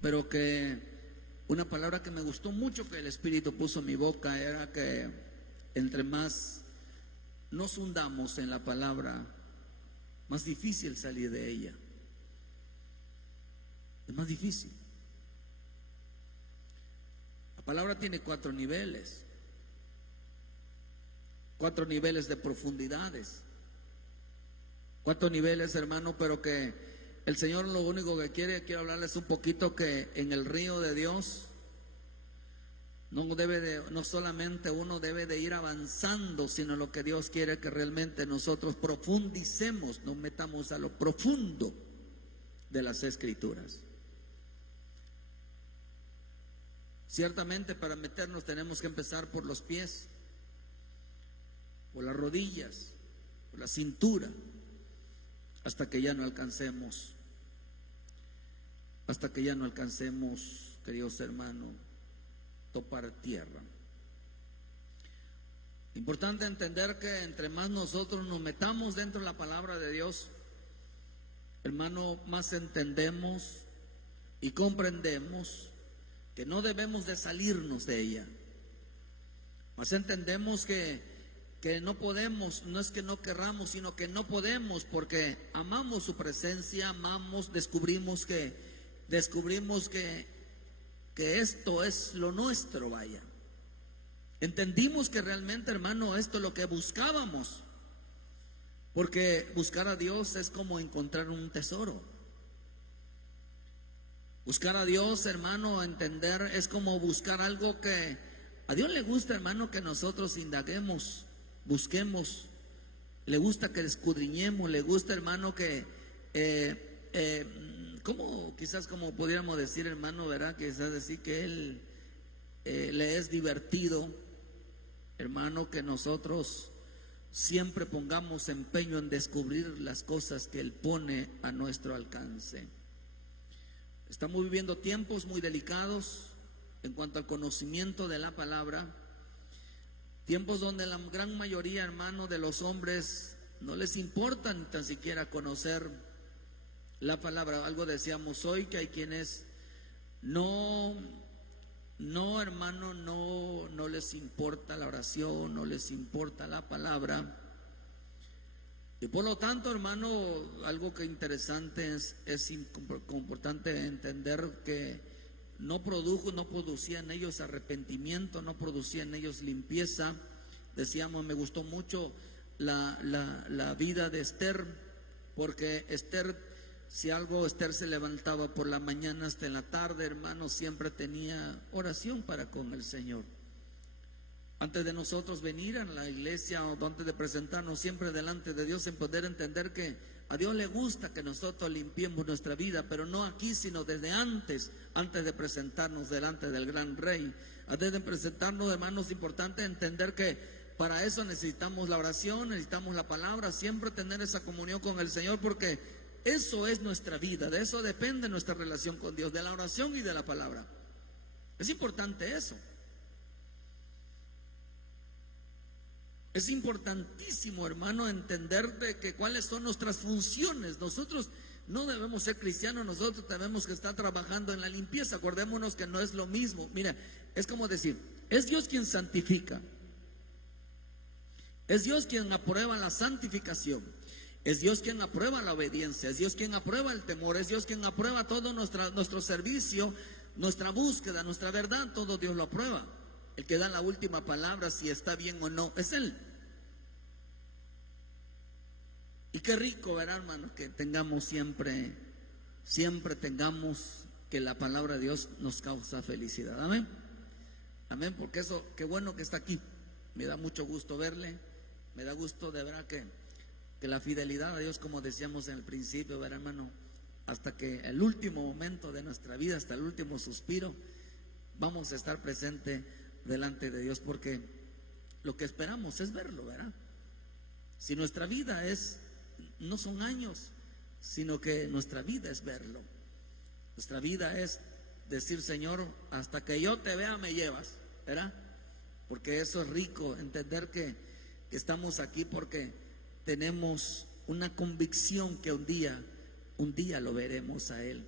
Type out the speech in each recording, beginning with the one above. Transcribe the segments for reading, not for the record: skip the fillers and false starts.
pero que una palabra que me gustó mucho que el Espíritu puso en mi boca era que entre más nos hundamos en la palabra, más difícil salir de ella. Es más difícil. La palabra tiene 4 niveles. 4 niveles de profundidades. 4 niveles, hermano, pero que el Señor lo único que quiero hablarles un poquito que en el río de Dios no solamente uno debe de ir avanzando, sino lo que Dios quiere que realmente nosotros profundicemos, nos metamos a lo profundo de las Escrituras. Ciertamente para meternos tenemos que empezar por los pies, por las rodillas, por la cintura, hasta que ya no alcancemos, queridos hermanos, topar tierra. Importante entender que entre más nosotros nos metamos dentro de la palabra de Dios, hermano, más entendemos y comprendemos que no debemos de salirnos de ella. Más entendemos que no podemos, no es que no querramos, sino que no podemos, porque amamos su presencia, descubrimos que esto es lo nuestro, vaya. Entendimos que realmente, hermano, esto es lo que buscábamos, porque buscar a Dios es como encontrar un tesoro. Buscar a Dios, hermano, entender es como buscar algo que a Dios le gusta, hermano, que nosotros indaguemos, busquemos, le gusta que escudriñemos, le gusta, hermano, que quizás como pudiéramos decir, hermano, ¿verdad? Quizás decir que Él le es divertido, hermano, que nosotros siempre pongamos empeño en descubrir las cosas que Él pone a nuestro alcance. Estamos viviendo tiempos muy delicados en cuanto al conocimiento de la palabra, tiempos donde la gran mayoría, hermano, de los hombres no les importa ni tan siquiera conocer la palabra. Algo decíamos hoy, que hay quienes no hermano, no les importa la oración, no les importa la palabra. Y por lo tanto, hermano, algo que interesante es importante entender que no producía en ellos arrepentimiento, no producía en ellos limpieza. Decíamos, me gustó mucho la vida de Esther, porque Esther se levantaba por la mañana hasta en la tarde, hermano, siempre tenía oración para con el Señor. Antes de nosotros venir a la iglesia o antes de presentarnos siempre delante de Dios, en poder entender que a Dios le gusta que nosotros limpiemos nuestra vida, pero no aquí, sino desde antes de presentarnos delante del gran Rey. Antes de presentarnos, hermanos, es importante entender que para eso necesitamos la oración, necesitamos la palabra, siempre tener esa comunión con el Señor, porque eso es nuestra vida, de eso depende nuestra relación con Dios, de la oración y de la palabra. Es importante eso. Es importantísimo, hermano, entender de que cuáles son nuestras funciones. Nosotros no debemos ser cristianos, nosotros tenemos que estar trabajando en la limpieza. Acordémonos que no es lo mismo. Mira, es como decir, es Dios quien santifica, es Dios quien aprueba la santificación, es Dios quien aprueba la obediencia, es Dios quien aprueba el temor, es Dios quien aprueba todo nuestro servicio, nuestra búsqueda, nuestra verdad, todo Dios lo aprueba. El que da la última palabra, si está bien o no, es Él. Y qué rico, ¿verdad, hermano? Que tengamos siempre tengamos que la palabra de Dios nos causa felicidad. Amén. Amén, porque eso, qué bueno que está aquí. Me da mucho gusto verle. Me da gusto de verdad que la fidelidad a Dios, como decíamos en el principio, ¿verdad, hermano? Hasta que el último momento de nuestra vida, hasta el último suspiro, vamos a estar presente delante de Dios, porque lo que esperamos es verlo, ¿verdad? Si nuestra vida no son años, sino que nuestra vida es verlo. Nuestra vida es decir, Señor, hasta que yo te vea me llevas, ¿verdad? Porque eso es rico, entender que estamos aquí porque tenemos una convicción que un día lo veremos a Él.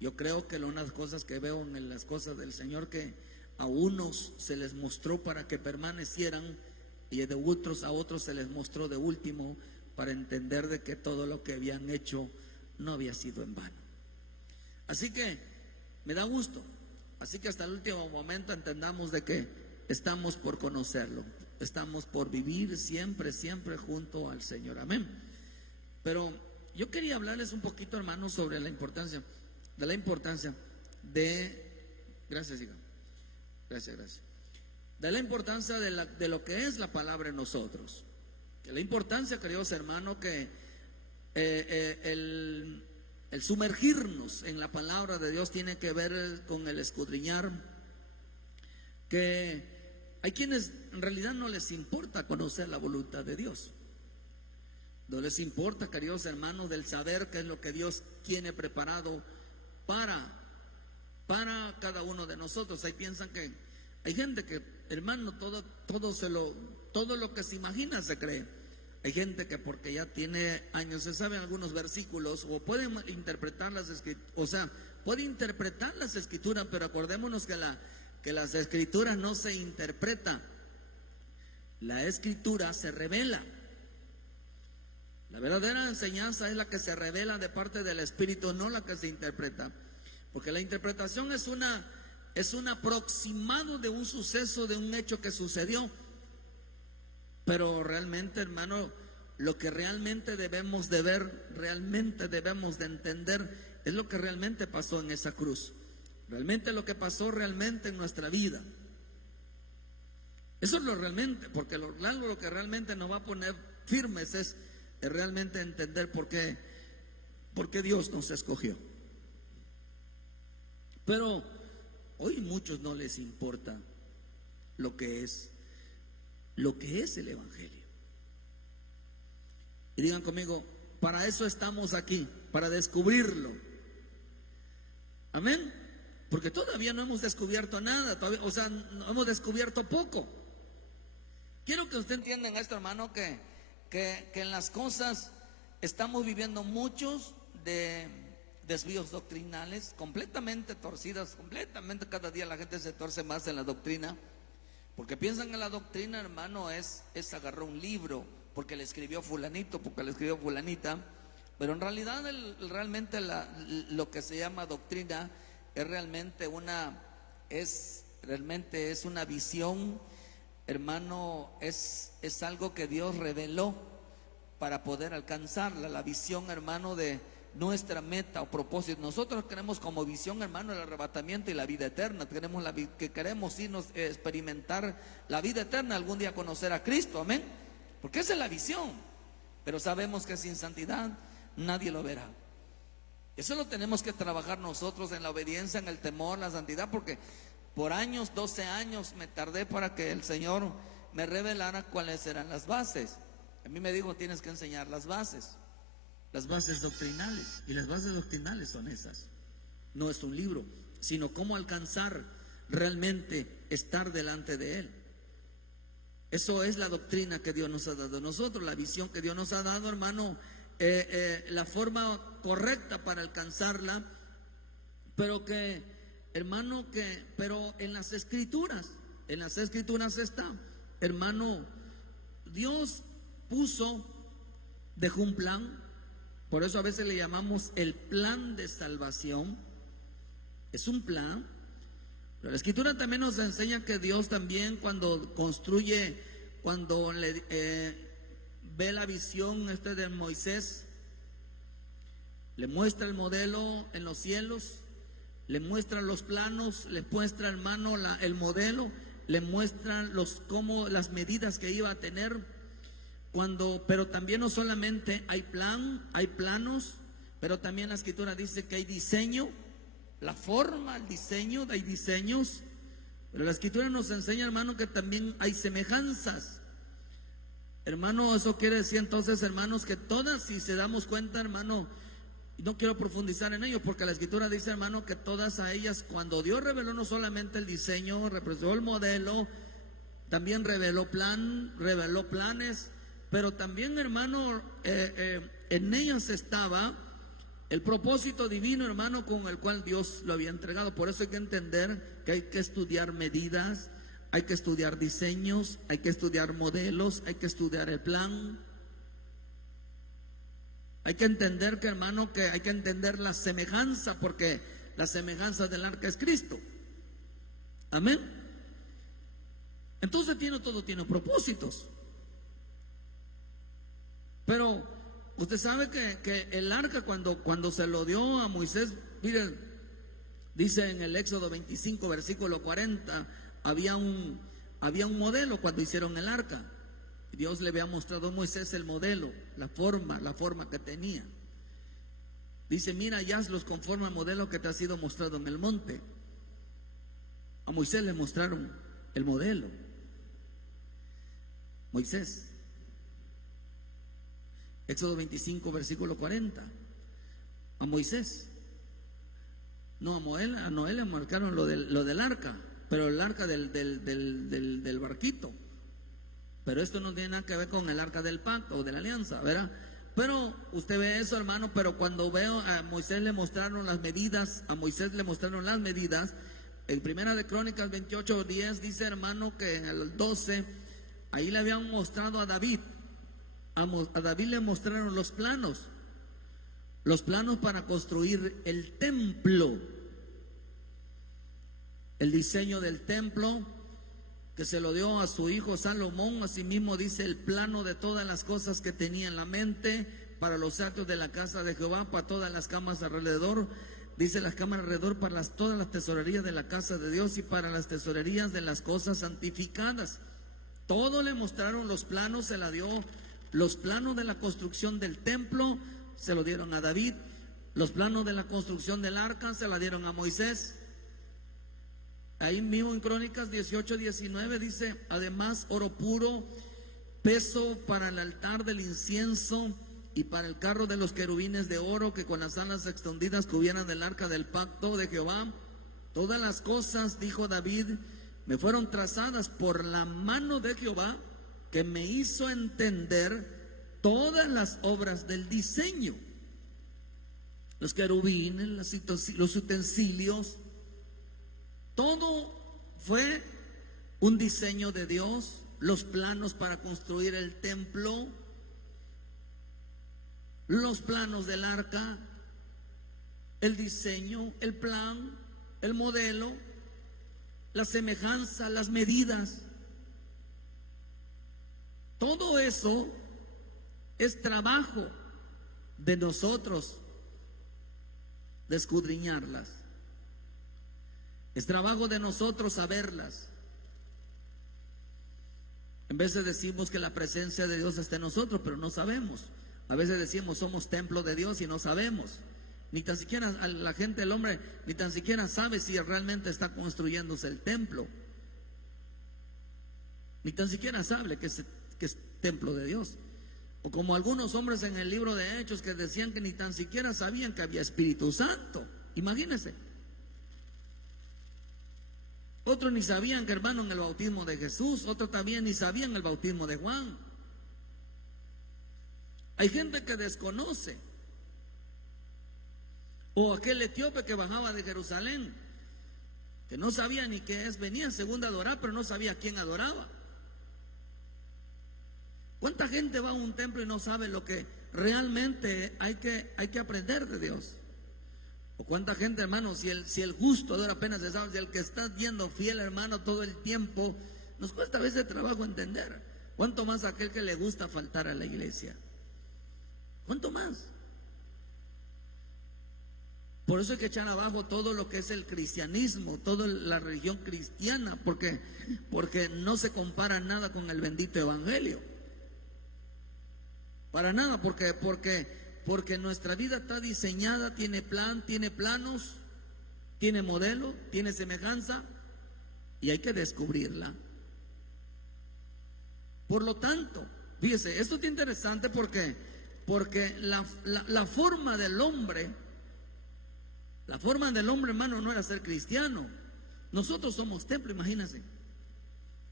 Yo creo que unas cosas que veo en las cosas del Señor, que a unos se les mostró para que permanecieran, y de otros a otros se les mostró de último, para entender de que todo lo que habían hecho no había sido en vano. Así que me da gusto. Así que hasta el último momento entendamos de que estamos por conocerlo, estamos por vivir siempre, siempre junto al Señor. Amén. Pero yo quería hablarles un poquito, hermanos, sobre la importancia de, gracias, hija, gracias, de la importancia de lo que es la palabra en nosotros. Que la importancia, queridos hermanos, que el sumergirnos en la palabra de Dios tiene que ver con el escudriñar. Que hay quienes en realidad no les importa conocer la voluntad de Dios. No les importa, queridos hermanos, del saber qué es lo que Dios tiene preparado para cada uno de nosotros. Ahí piensan que hay gente que, hermano, todo lo que se imagina se cree. Hay gente que porque ya tiene años se saben algunos versículos o puede interpretar las escrituras, pero acordémonos que las escrituras no se interpretan. La escritura se revela. La verdadera enseñanza es la que se revela de parte del Espíritu, no la que se interpreta. Porque la interpretación es un aproximado de un suceso, de un hecho que sucedió. Pero realmente, hermano, lo que realmente debemos de ver, realmente debemos de entender, es lo que realmente pasó en esa cruz. Realmente lo que pasó realmente en nuestra vida. Eso es lo realmente, porque lo que realmente nos va a poner firmes es realmente entender por qué Dios nos escogió. Pero hoy muchos no les importa lo que es el Evangelio. Y digan conmigo, para eso estamos aquí, para descubrirlo. Amén. Porque todavía no hemos descubierto nada, no hemos descubierto poco. Quiero que usted entienda en esto, hermano, que en las cosas estamos viviendo muchos de desvíos doctrinales, completamente torcidas, completamente cada día la gente se torce más en la doctrina. Porque piensan que la doctrina, hermano, es agarrar un libro porque le escribió fulanito, porque le escribió fulanita. Pero en realidad realmente lo que se llama doctrina es realmente una visión, hermano, es algo que Dios reveló para poder alcanzarla. La visión, hermano, de nuestra meta o propósito. Nosotros queremos como visión, hermano, el arrebatamiento y la vida eterna. Queremos irnos a experimentar la vida eterna, algún día conocer a Cristo, amén. Porque esa es la visión. Pero sabemos que sin santidad nadie lo verá. Eso lo tenemos que trabajar nosotros en la obediencia, en el temor, la santidad, porque por años, 12 años me tardé para que el Señor me revelara cuáles eran las bases. A mí me dijo, tienes que enseñar las bases doctrinales, y las bases doctrinales son esas. No es un libro, sino cómo alcanzar realmente estar delante de Él. Eso es la doctrina que Dios nos ha dado a nosotros, la visión que Dios nos ha dado, hermano, la forma correcta para alcanzarla, pero en las escrituras está, hermano, Dios dejó un plan. Por eso a veces le llamamos el plan de salvación. Es un plan. Pero la escritura también nos enseña que Dios también cuando ve la visión de Moisés, le muestra el modelo en los cielos, le muestra los planos, le muestra, hermano, el modelo, le muestra las medidas que iba a tener. Pero también no solamente hay planos, pero también la escritura dice que hay diseño, la forma, el diseño, hay diseños. Pero la escritura nos enseña, hermano, que también hay semejanzas. Hermano, eso quiere decir entonces, hermanos, que todas, si se damos cuenta, hermano, no quiero profundizar en ello, porque la escritura dice, hermano, que todas a ellas, cuando Dios reveló no solamente el diseño, representó el modelo, también reveló planes, pero también, hermano, en ellas estaba el propósito divino, hermano, con el cual Dios lo había entregado. Por eso hay que entender que hay que estudiar medidas, hay que estudiar diseños, hay que estudiar modelos, hay que estudiar el plan. Hay que entender que, hermano, que hay que entender la semejanza, porque la semejanza del arca es Cristo. Amén. Entonces todo tiene propósitos. Pero usted sabe que el arca cuando se lo dio a Moisés, miren, dice en el Éxodo 25, versículo 40, había un modelo cuando hicieron el arca. Dios le había mostrado a Moisés el modelo, la forma que tenía. Dice, mira, ya los conforme al modelo que te ha sido mostrado en el monte. A Moisés le mostraron el modelo. Moisés. Éxodo 25, versículo 40. A Moisés. No, a Noé le marcaron lo del arca, pero el arca del barquito. Pero esto no tiene nada que ver con el arca del pacto o de la alianza, ¿verdad? Pero usted ve eso, hermano, pero cuando veo a Moisés le mostraron las medidas, en Primera de Crónicas 28:10 dice, hermano, que en el 12, ahí le habían mostrado a David. A David le mostraron los planos para construir el templo, el diseño del templo, que se lo dio a su hijo Salomón. Asimismo dice el plano de todas las cosas que tenía en la mente para los atrios de la casa de Jehová, para todas las camas alrededor. Dice las camas alrededor para todas las tesorerías de la casa de Dios y para las tesorerías de las cosas santificadas. Todo le mostraron los planos, se la dio. Los planos de la construcción del templo se lo dieron a David. Los planos de la construcción del arca se la dieron a Moisés. Ahí mismo en Crónicas 18:19 dice, además oro puro, peso para el altar del incienso y para el carro de los querubines de oro que con las alas extendidas cubieran el arca del pacto de Jehová. Todas las cosas, dijo David, me fueron trazadas por la mano de Jehová, que me hizo entender todas las obras del diseño. Los querubines, los utensilios, todo fue un diseño de Dios. Los planos para construir el templo, los planos del arca, el diseño, el plan, el modelo, la semejanza, las medidas. Todo eso es trabajo de nosotros de escudriñarlas. Es trabajo de nosotros saberlas. En veces decimos que la presencia de Dios está en nosotros, pero no sabemos. A veces decimos somos templo de Dios y no sabemos. Ni tan siquiera la gente, el hombre, ni tan siquiera sabe si realmente está construyéndose el templo. Ni tan siquiera sabe que es templo de Dios. O como algunos hombres en el libro de Hechos que decían que ni tan siquiera sabían que había Espíritu Santo. Imagínense. Otros ni sabían que, hermano, en el bautismo de Jesús. Otros también ni sabían el bautismo de Juan. Hay gente que desconoce. O aquel etíope que bajaba de Jerusalén, que no sabía ni qué es, venía en segunda a adorar, pero no sabía a quién adoraba. ¿Cuánta gente va a un templo y no sabe lo que realmente hay que aprender de Dios? ¿O cuánta gente, hermano, si el justo adora apenas se sabe, si el que está yendo fiel, hermano, todo el tiempo, nos cuesta a veces trabajo entender? ¿Cuánto más aquel que le gusta faltar a la iglesia? ¿Cuánto más? Por eso hay que echar abajo todo lo que es el cristianismo, toda la religión cristiana, porque no se compara nada con el bendito evangelio. Para nada, porque nuestra vida está diseñada, tiene plan, tiene planos, tiene modelo, tiene semejanza, y hay que descubrirla. Por lo tanto, fíjese, esto es interesante porque la forma del hombre, hermano, no era ser cristiano. Nosotros somos templo, imagínense.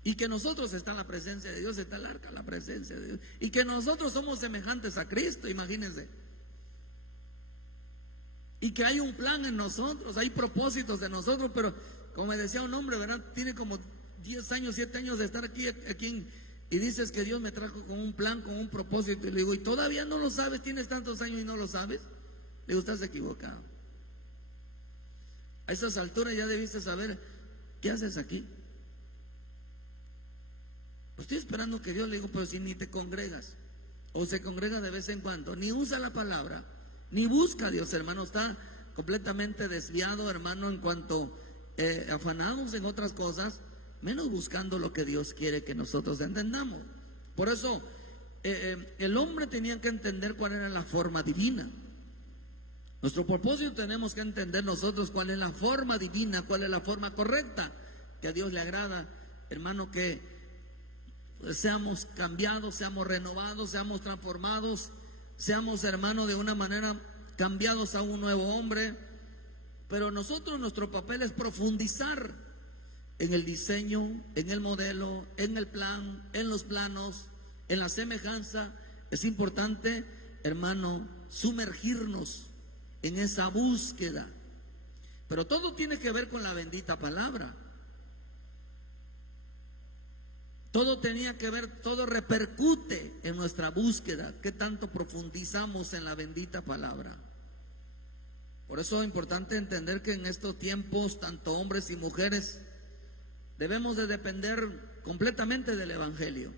Y que nosotros está en la presencia de Dios, está el arca, la presencia de Dios. Y que nosotros somos semejantes a Cristo, imagínense. y que hay un plan en nosotros, hay propósitos de nosotros, pero como me decía un hombre, ¿verdad? Tiene como 10 años, 7 años de estar aquí y dices que Dios me trajo con un plan, con un propósito, y le digo, ¿y todavía no lo sabes? ¿Tienes tantos años y no lo sabes? Le digo, estás equivocado. A esas alturas ya debiste saber qué haces aquí. Pues estoy esperando que Dios, le digo, pero si ni te congregas, o se congrega de vez en cuando, ni usa la palabra, ni busca a Dios, hermano, está completamente desviado, hermano, en cuanto afanados en otras cosas, menos buscando lo que Dios quiere que nosotros entendamos. Por eso el hombre tenía que entender cuál era la forma divina. Nuestro propósito, tenemos que entender nosotros cuál es la forma divina, cuál es la forma correcta que a Dios le agrada, hermano, que seamos cambiados, seamos renovados, seamos transformados, seamos, hermano, de una manera cambiados a un nuevo hombre. Pero nosotros, nuestro papel es profundizar en el diseño, en el modelo, en el plan, en los planos, en la semejanza. Es importante, hermano, sumergirnos en esa búsqueda. Pero todo tiene que ver con la bendita palabra. Todo tenía que ver, todo repercute en nuestra búsqueda, qué tanto profundizamos en la bendita palabra. Por eso es importante entender que en estos tiempos, tanto hombres y mujeres, debemos de depender completamente del Evangelio.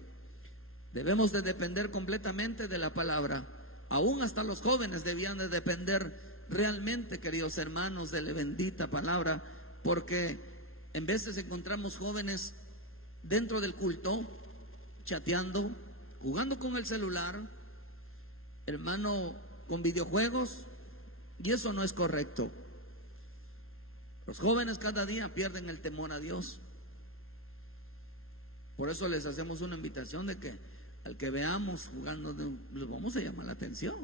Debemos de depender completamente de la palabra. Aún hasta los jóvenes debían de depender realmente, queridos hermanos, de la bendita palabra, porque en veces encontramos jóvenes dentro del culto, chateando, jugando con el celular, hermano, con videojuegos, y eso no es correcto. Los jóvenes cada día pierden el temor a Dios. Por eso les hacemos una invitación de que al que veamos jugando, les vamos a llamar la atención.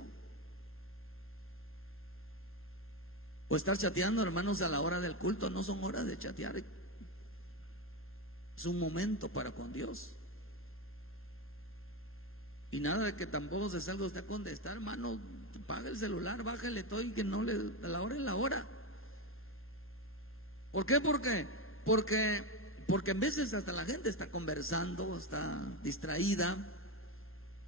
O estar chateando, hermanos, a la hora del culto, no son horas de chatear. Es un momento para con Dios. Y nada de que tampoco se salga usted a contestar, hermano, pague el celular, bájale todo y que no le, a la hora es la hora. ¿Por qué? Porque en veces hasta la gente está conversando, está distraída.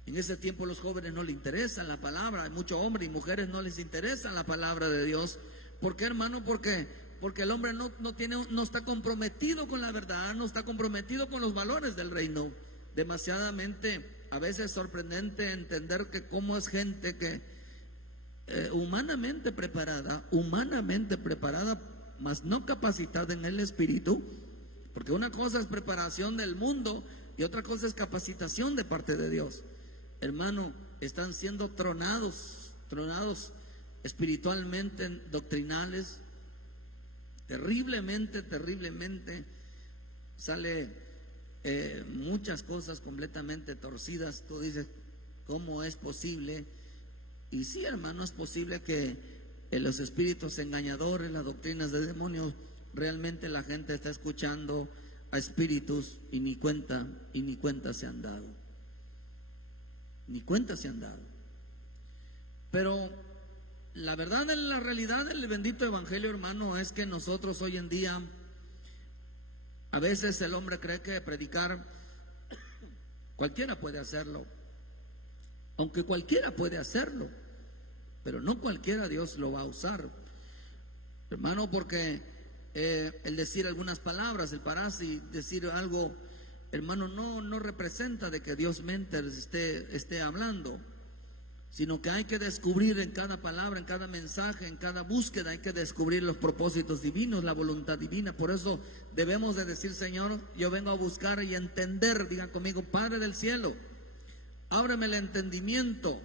En ese tiempo los jóvenes no les interesa la palabra, hay muchos hombres y mujeres no les interesa la palabra de Dios. ¿Por qué, hermano? Porque el hombre no está comprometido con la verdad, no está comprometido con los valores del reino. Demasiadamente, a veces sorprendente entender que cómo es gente que humanamente preparada, mas no capacitada en el espíritu, porque una cosa es preparación del mundo y otra cosa es capacitación de parte de Dios. Hermano, están siendo tronados espiritualmente, doctrinales, terriblemente sale muchas cosas completamente torcidas. Tú dices, ¿cómo es posible? Y sí, hermano, es posible que en los espíritus engañadores, las doctrinas de demonios, realmente la gente está escuchando a espíritus y ni cuenta se han dado. Ni cuenta se han dado. Pero la verdad, la realidad del bendito evangelio, hermano, es que nosotros hoy en día, a veces el hombre cree que predicar cualquiera puede hacerlo, aunque cualquiera puede hacerlo, pero no cualquiera Dios lo va a usar, hermano, porque el decir algunas palabras, el pararse y decir algo, hermano, no representa de que Dios mente esté hablando, sino que hay que descubrir en cada palabra, en cada mensaje, en cada búsqueda, hay que descubrir los propósitos divinos, la voluntad divina. Por eso debemos de decir, Señor, yo vengo a buscar y entender. Digan conmigo, Padre del cielo, ábreme el entendimiento,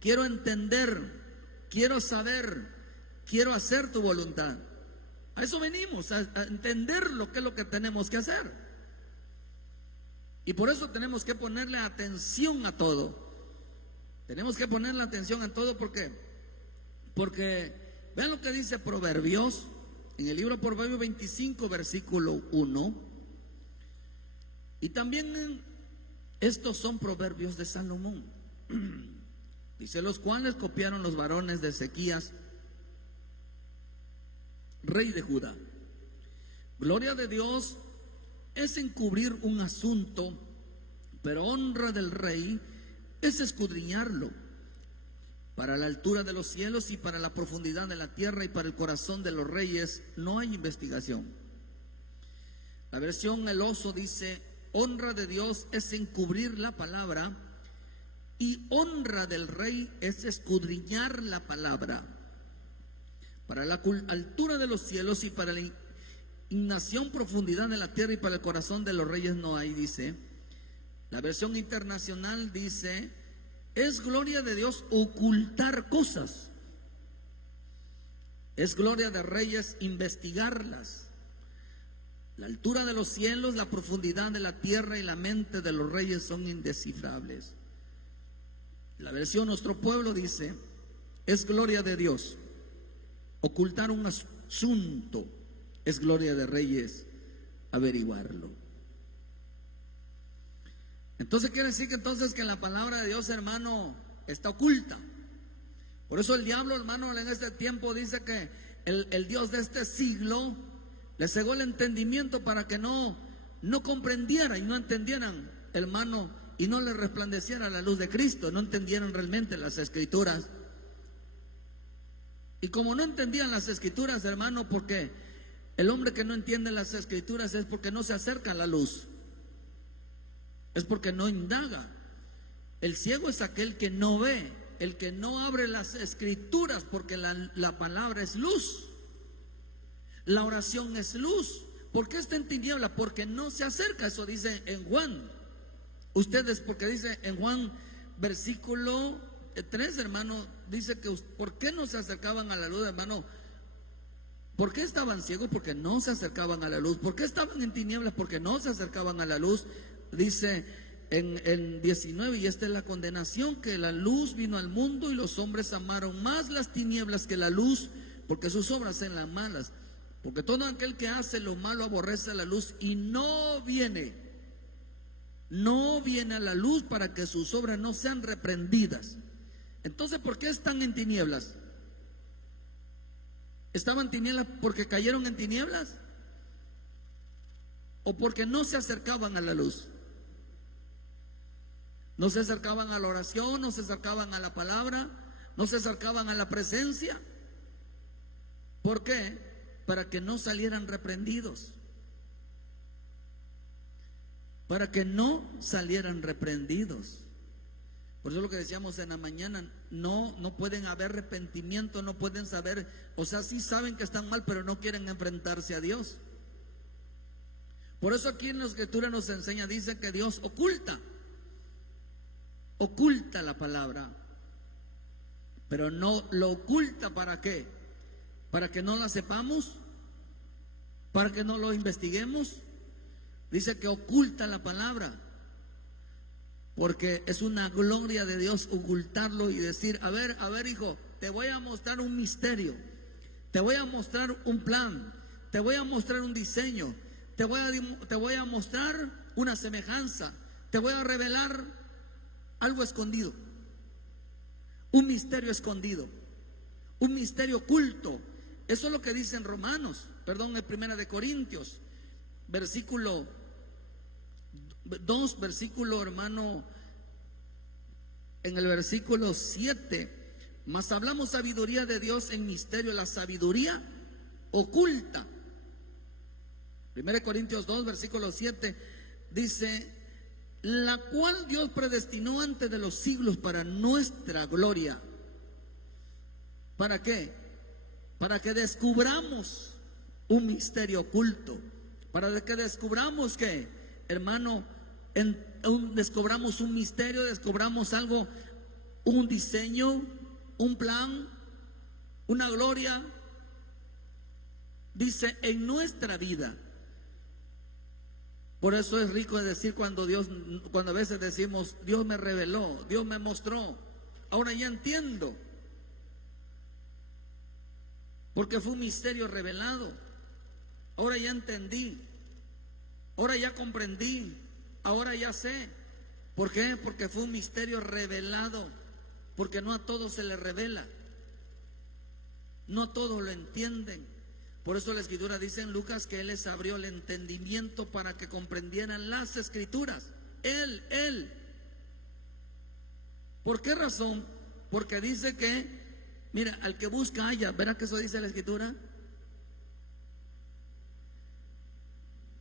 quiero entender, quiero saber, quiero hacer tu voluntad. A eso venimos, a entender lo que es lo que tenemos que hacer. Y por eso tenemos que ponerle atención a todo. Tenemos que ponerle atención a todo porque vean lo que dice Proverbios, en el libro Proverbios 25, versículo 1. Y también estos son proverbios de Salomón. Dice, los cuales copiaron los varones de Ezequías rey de Judá. Gloria de Dios es encubrir un asunto, pero honra del rey es escudriñarlo. Para la altura de los cielos y para la profundidad de la tierra y para el corazón de los reyes no hay investigación. La versión El Oso dice: honra de Dios es encubrir la palabra y honra del rey es escudriñar la palabra. Para la altura de los cielos y para la innación profundidad de la tierra y para el corazón de los reyes no hay, dice. La versión internacional dice: es gloria de Dios ocultar cosas. Es gloria de reyes investigarlas. La altura de los cielos, la profundidad de la tierra y la mente de los reyes son indescifrables. La versión Nuestro Pueblo dice: es gloria de Dios ocultar un asunto, es gloria de reyes averiguarlo. Entonces quiere decir que la palabra de Dios, hermano, está oculta. Por eso el diablo, hermano, en este tiempo dice que el Dios de este siglo le cegó el entendimiento para que no comprendiera y no entendieran, hermano, y no le resplandeciera la luz de Cristo, no entendieran realmente las Escrituras. Y como no entendían las Escrituras, hermano, porque el hombre que no entiende las Escrituras es porque no se acerca a la luz, es porque no indaga. El ciego es aquel que no ve, el que no abre las Escrituras, porque la palabra es luz, la oración es luz. ¿Por qué está en tiniebla? Porque no se acerca. Eso dice en Juan. Ustedes, porque dice en Juan versículo 3, hermano, dice que ¿por qué no se acercaban a la luz, hermano? ¿Por qué estaban ciegos? Porque no se acercaban a la luz. ¿Por qué estaban en tinieblas? Porque no se acercaban a la luz. Dice en 19: y esta es la condenación, que la luz vino al mundo y los hombres amaron más las tinieblas que la luz, porque sus obras eran malas. Porque todo aquel que hace lo malo aborrece la luz y no viene a la luz para que sus obras no sean reprendidas. Entonces, ¿por qué están en tinieblas? ¿Estaban en tinieblas porque cayeron en tinieblas? ¿O porque no se acercaban a la luz? No se acercaban a la oración, no se acercaban a la palabra, no se acercaban a la presencia. ¿Por qué? Para que no salieran reprendidos. Para que no salieran reprendidos. Por eso lo que decíamos en la mañana, no pueden haber arrepentimiento, no pueden saber, o sea, sí saben que están mal, pero no quieren enfrentarse a Dios. Por eso aquí en la Escritura nos enseña, dice que Dios oculta la palabra, pero no lo oculta. ¿Para qué? Para que no la sepamos, para que no lo investiguemos. Dice que oculta la palabra, porque es una gloria de Dios ocultarlo y decir: a ver hijo, te voy a mostrar un misterio, te voy a mostrar un plan, te voy a mostrar un diseño, te voy a mostrar una semejanza, te voy a revelar algo escondido, un misterio escondido, un misterio oculto. Eso es lo que dice en en 1 de Corintios, versículo 2, versículo, hermano, en el versículo 7: mas hablamos sabiduría de Dios en misterio, la sabiduría oculta. 1 Corintios 2, versículo 7 dice: la cual Dios predestinó antes de los siglos para nuestra gloria. ¿Para qué? Para que descubramos un misterio oculto, para que descubramos que, hermano, descubramos un misterio, descubramos algo, un diseño, un plan, una gloria. Dice, en nuestra vida. Por eso es rico de decir cuando a veces decimos: Dios me reveló, Dios me mostró, ahora ya entiendo, porque fue un misterio revelado. Ahora ya entendí, ahora ya comprendí, ahora ya sé. ¿Por qué? Porque fue un misterio revelado, porque no a todos se les revela, no a todos lo entienden, Por eso la escritura dice en Lucas que Él les abrió el entendimiento para que comprendieran las escrituras. Él. ¿Por qué razón? Porque dice que, mira, al que busca halla. ¿Verá que eso dice la escritura?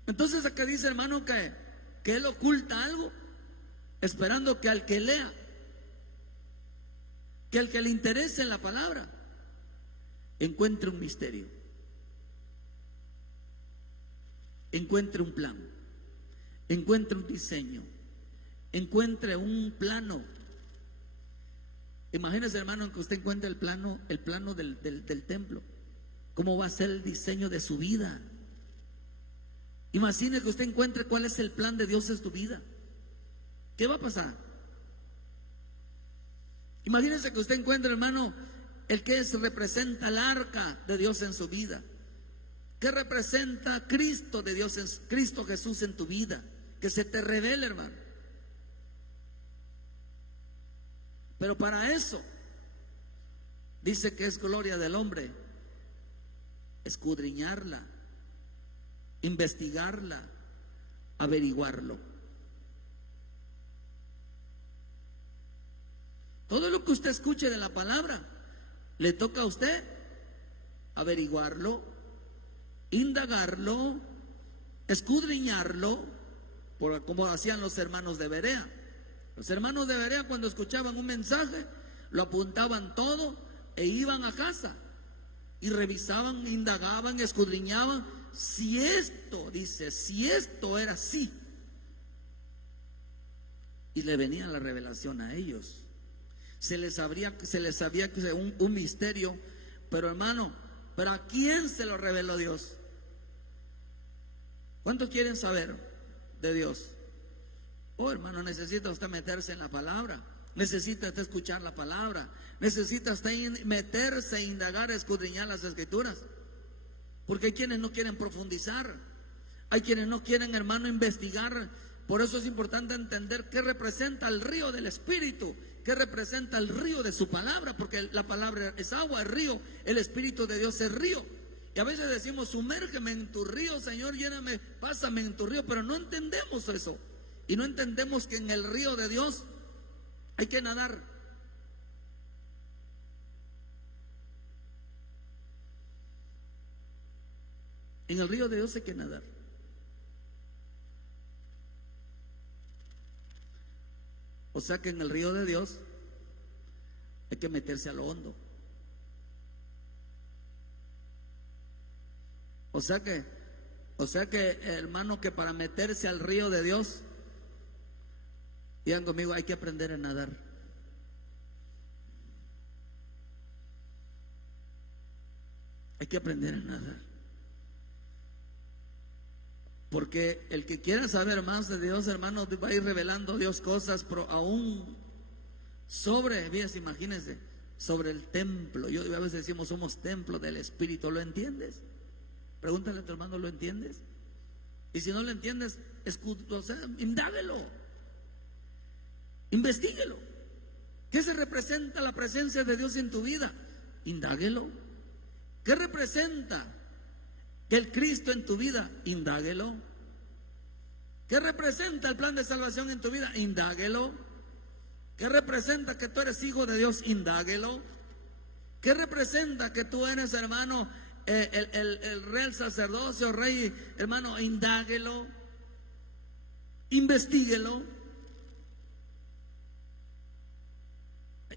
Entonces acá dice, hermano, que Él oculta algo, esperando que al que lea, que al que le interese en la palabra, encuentre un misterio, encuentre un plan, encuentre un diseño, encuentre un plano. Imagínese, hermano, que usted encuentre el plano del templo. ¿Cómo va a ser el diseño de su vida? Imagine que usted encuentre cuál es el plan de Dios en su vida. ¿Qué va a pasar? Imagínese que usted encuentre, hermano, el que representa el arca de Dios en su vida. ¿Qué representa Cristo de Dios, Cristo Jesús en tu vida? Que se te revele, hermano. Pero para eso dice que es gloria del hombre escudriñarla, investigarla, averiguarlo. Todo lo que usted escuche de la palabra le toca a usted averiguarlo, indagarlo, escudriñarlo, como hacían los hermanos de Berea. Los hermanos de Berea, cuando escuchaban un mensaje, lo apuntaban todo e iban a casa y revisaban, indagaban, escudriñaban si esto, dice, si esto era así. Y le venía la revelación a ellos. Se les sabía que un misterio, pero hermano, ¿para quién se lo reveló Dios? ¿Cuántos quieren saber de Dios? Oh, hermano, necesita usted meterse en la palabra, necesita usted escuchar la palabra, necesita usted meterse e indagar, escudriñar las escrituras, porque hay quienes no quieren profundizar, hay quienes no quieren, hermano, investigar. Por eso es importante entender qué representa el río del Espíritu, qué representa el río de su palabra, porque la palabra es agua, es río, el Espíritu de Dios es río. Y a veces decimos, sumérgeme en tu río, Señor, lléname, pásame en tu río, pero no entendemos eso. Y no entendemos que en el río de Dios hay que nadar. En el río de Dios hay que nadar. O sea que en el río de Dios hay que meterse a lo hondo. O sea que, hermano, que para meterse al río de Dios, digan conmigo, hay que aprender a nadar. Hay que aprender a nadar. Porque el que quiere saber más de Dios, hermano, va a ir revelando a Dios cosas, pero aún sobre, fíjense, imagínense, sobre el templo. Yo a veces decimos, somos templo del Espíritu. ¿Lo entiendes? Pregúntale a tu hermano, ¿lo entiendes? Y si no lo entiendes, indáguelo, investíguelo. ¿Qué se representa la presencia de Dios en tu vida? Indáguelo. ¿Qué representa el Cristo en tu vida? Indáguelo. ¿Qué representa el plan de salvación en tu vida? Indáguelo. ¿Qué representa que tú eres hijo de Dios? Indáguelo. ¿Qué representa que tú eres, hermano, el rey, sacerdocio, rey, hermano? Indáguelo, investíguelo.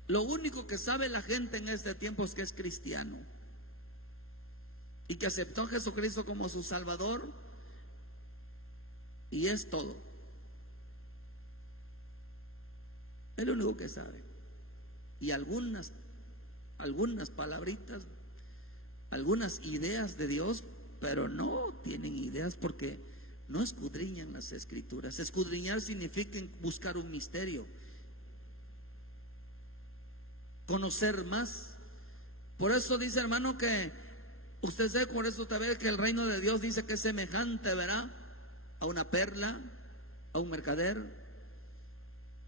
Lo único que sabe la gente en este tiempo es que es cristiano y que aceptó a Jesucristo como su Salvador, y es todo. Es lo único que sabe. Y algunas palabritas, algunas ideas de Dios, pero no tienen ideas porque no escudriñan las escrituras. Escudriñar significa buscar un misterio, conocer más. Por eso dice, hermano, que usted sabe, por eso te ve que el reino de Dios dice que es semejante, ¿verdad?, a una perla, a un mercader.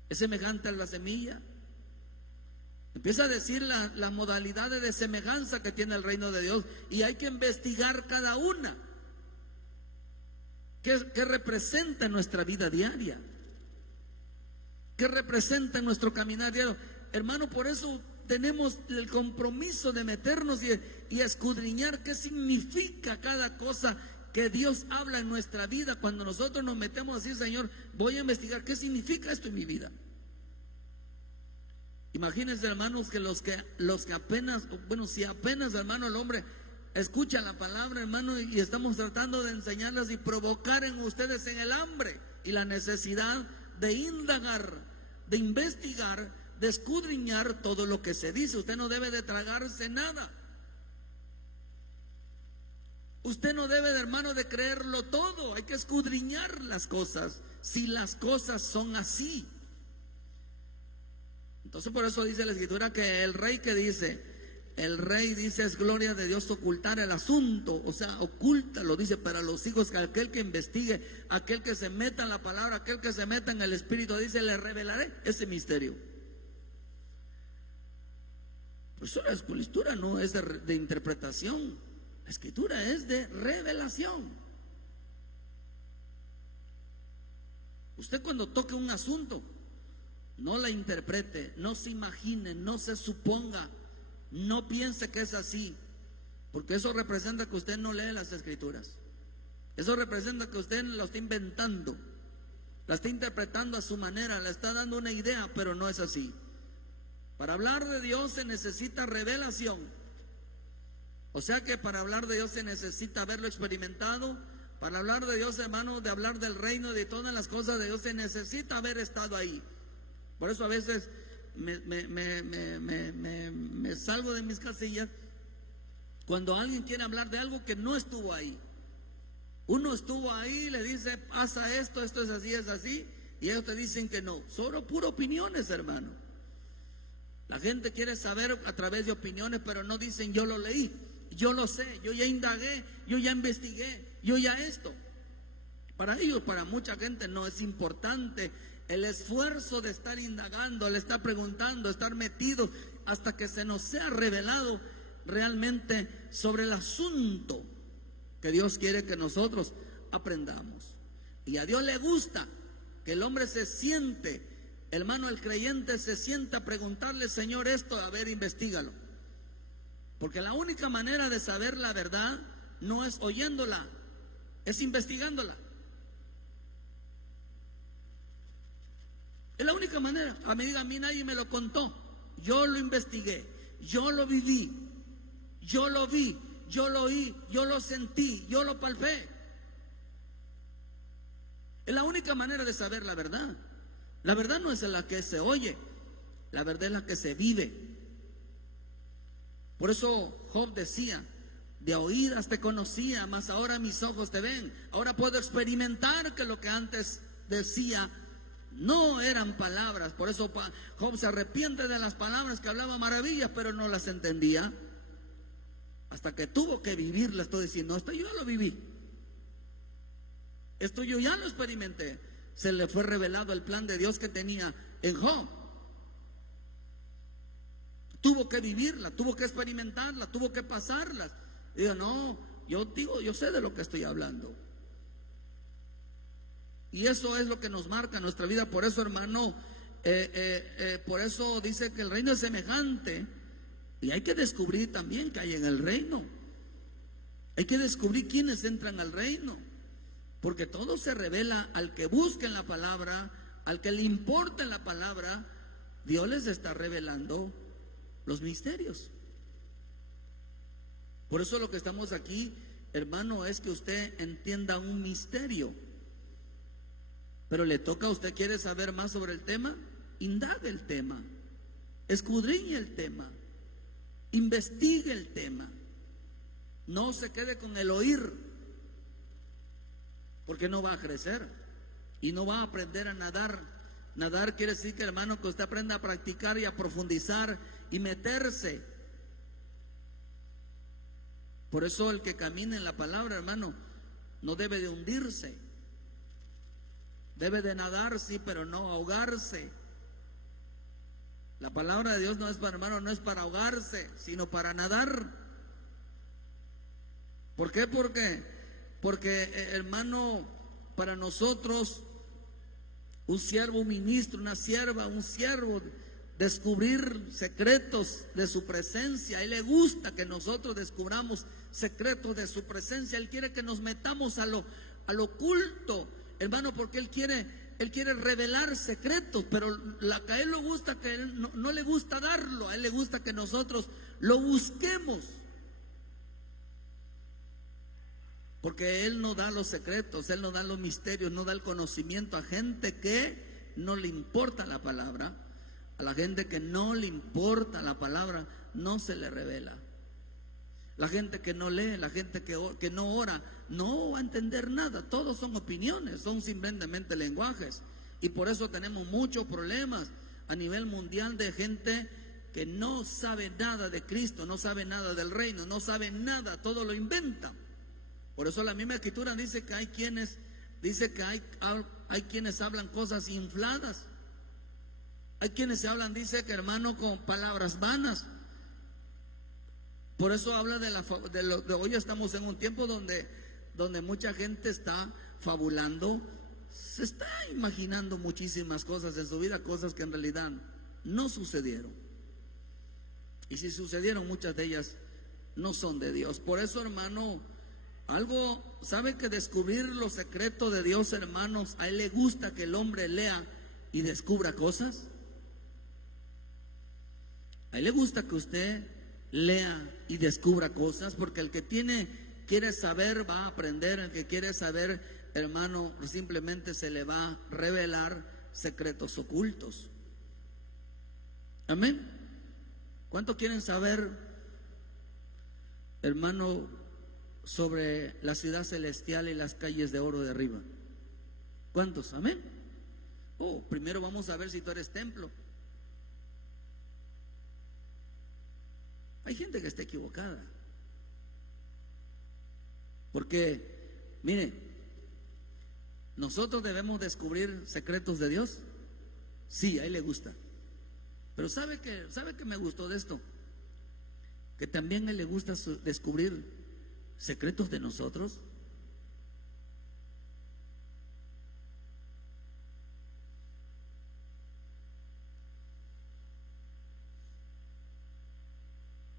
Es semejante a la semilla. Empieza a decir las modalidades de semejanza que tiene el reino de Dios, y hay que investigar cada una. ¿Qué representa en nuestra vida diaria? ¿Qué representa en nuestro caminar diario? Hermano, por eso tenemos el compromiso de meternos y escudriñar qué significa cada cosa que Dios habla en nuestra vida. Cuando nosotros nos metemos así, Señor, voy a investigar qué significa esto en mi vida. Imagínense, hermanos, que los que apenas, bueno, si apenas, hermano, el hombre escucha la palabra, hermano, y estamos tratando de enseñarlas y provocar en ustedes en el hambre y la necesidad de indagar, de investigar, de escudriñar todo lo que se dice. Usted no debe de tragarse nada. Usted no debe, de hermano, de creerlo todo. Hay que escudriñar las cosas, si las cosas son así. Entonces por eso dice la Escritura que el rey dice es gloria de Dios ocultar el asunto, o sea, oculta, lo dice para los hijos, que aquel que investigue, aquel que se meta en la palabra, aquel que se meta en el Espíritu, dice, le revelaré ese misterio. Por eso la Escritura no es de interpretación, la Escritura es de revelación. Usted cuando toque un asunto, no la interprete, no se imagine, no se suponga, no piense que es así, porque eso representa que usted no lee las Escrituras. Eso representa que usted lo está inventando, la está interpretando a su manera, le está dando una idea, pero no es así. Para hablar de Dios se necesita revelación. O sea que para hablar de Dios se necesita haberlo experimentado. Para hablar de Dios, hermano, de hablar del reino, de todas las cosas de Dios, se necesita haber estado ahí. Por eso a veces me salgo de mis casillas cuando alguien quiere hablar de algo que no estuvo ahí. Uno estuvo ahí, le dice, pasa esto, esto es así, y ellos te dicen que no. Solo puro opiniones, hermano. La gente quiere saber a través de opiniones, pero no dicen yo lo leí, yo lo sé, yo ya indagué, yo ya investigué, yo ya esto. Para ellos, para mucha gente no es importante el esfuerzo de estar indagando, el estar preguntando, estar metido hasta que se nos sea revelado realmente sobre el asunto que Dios quiere que nosotros aprendamos. Y a Dios le gusta que el hombre se siente, hermano, el creyente se sienta a preguntarle, Señor, esto, a ver, investígalo. Porque la única manera de saber la verdad no es oyéndola, es investigándola. Es la única manera. A mí nadie me lo contó. Yo lo investigué, yo lo viví, yo lo vi, yo lo oí, yo lo sentí, yo lo palpé. Es la única manera de saber la verdad. La verdad no es la que se oye, la verdad es la que se vive. Por eso Job decía, de oídas te conocía, mas ahora mis ojos te ven. Ahora puedo experimentar que lo que antes decía no eran palabras. Por eso Job se arrepiente de las palabras que hablaba maravillas, pero no las entendía. Hasta que tuvo que vivirlas, estoy diciendo, esto yo lo viví. Esto yo ya lo experimenté. Se le fue revelado el plan de Dios que tenía en Job. Tuvo que vivirla, tuvo que experimentarla, tuvo que pasarlas. Digo, no, yo sé de lo que estoy hablando. Y eso es lo que nos marca nuestra vida. Por eso, hermano, por eso dice que el reino es semejante. Y hay que descubrir también que hay en el reino. Hay que descubrir quiénes entran al reino. Porque todo se revela al que busca en la palabra, al que le importa en la palabra. Dios les está revelando los misterios. Por eso lo que estamos aquí, hermano, es que usted entienda un misterio. Pero le toca a usted, ¿quiere saber más sobre el tema? Indague el tema, escudriñe el tema, investigue el tema. No se quede con el oír, porque no va a crecer y no va a aprender a nadar. Nadar quiere decir que, hermano, que usted aprenda a practicar y a profundizar y meterse. Por eso el que camina en la palabra, hermano, no debe de hundirse. Debe de nadar, sí, pero no ahogarse. La palabra de Dios no es para, hermano, no es para ahogarse, sino para nadar. ¿Por qué? Porque hermano, para nosotros, un siervo, un ministro, una sierva, un siervo, descubrir secretos de su presencia. A Él le gusta que nosotros descubramos secretos de su presencia. Él quiere que nos metamos al oculto, hermano, porque Él quiere revelar secretos, pero que a Él le gusta, que a Él no le gusta darlo, a Él le gusta que nosotros lo busquemos. Porque Él no da los secretos, Él no da los misterios, no da el conocimiento a gente que no le importa la palabra. A la gente que no le importa la palabra no se le revela. La gente que no lee, la gente que no ora, no va a entender nada. Todos son opiniones, son simplemente lenguajes. Y por eso tenemos muchos problemas a nivel mundial de gente que no sabe nada de Cristo, no sabe nada del reino, no sabe nada, todo lo inventa. Por eso la misma escritura dice que hay quienes hablan cosas infladas. Hay quienes se hablan, dice que hermano, con palabras vanas. Por eso habla de hoy estamos en un tiempo donde mucha gente está fabulando, se está imaginando muchísimas cosas en su vida, cosas que en realidad no sucedieron. Y si sucedieron, muchas de ellas no son de Dios. Por eso, hermano, ¿sabe que descubrir los secretos de Dios, hermanos, a Él le gusta que el hombre lea y descubra cosas? A Él le gusta que usted lea y descubra cosas, porque el que quiere saber va a aprender. El que quiere saber, hermano, simplemente se le va a revelar secretos ocultos. Amén. ¿Cuánto quieren saber, hermano, sobre la ciudad celestial y las calles de oro de arriba? ¿Cuántos? Amén. Primero vamos a ver si tú eres templo. Hay gente que está equivocada. Porque, mire, nosotros debemos descubrir secretos de Dios. Sí, a Él le gusta. Pero ¿sabe que me gustó de esto? Que también a Él le gusta descubrir secretos de nosotros.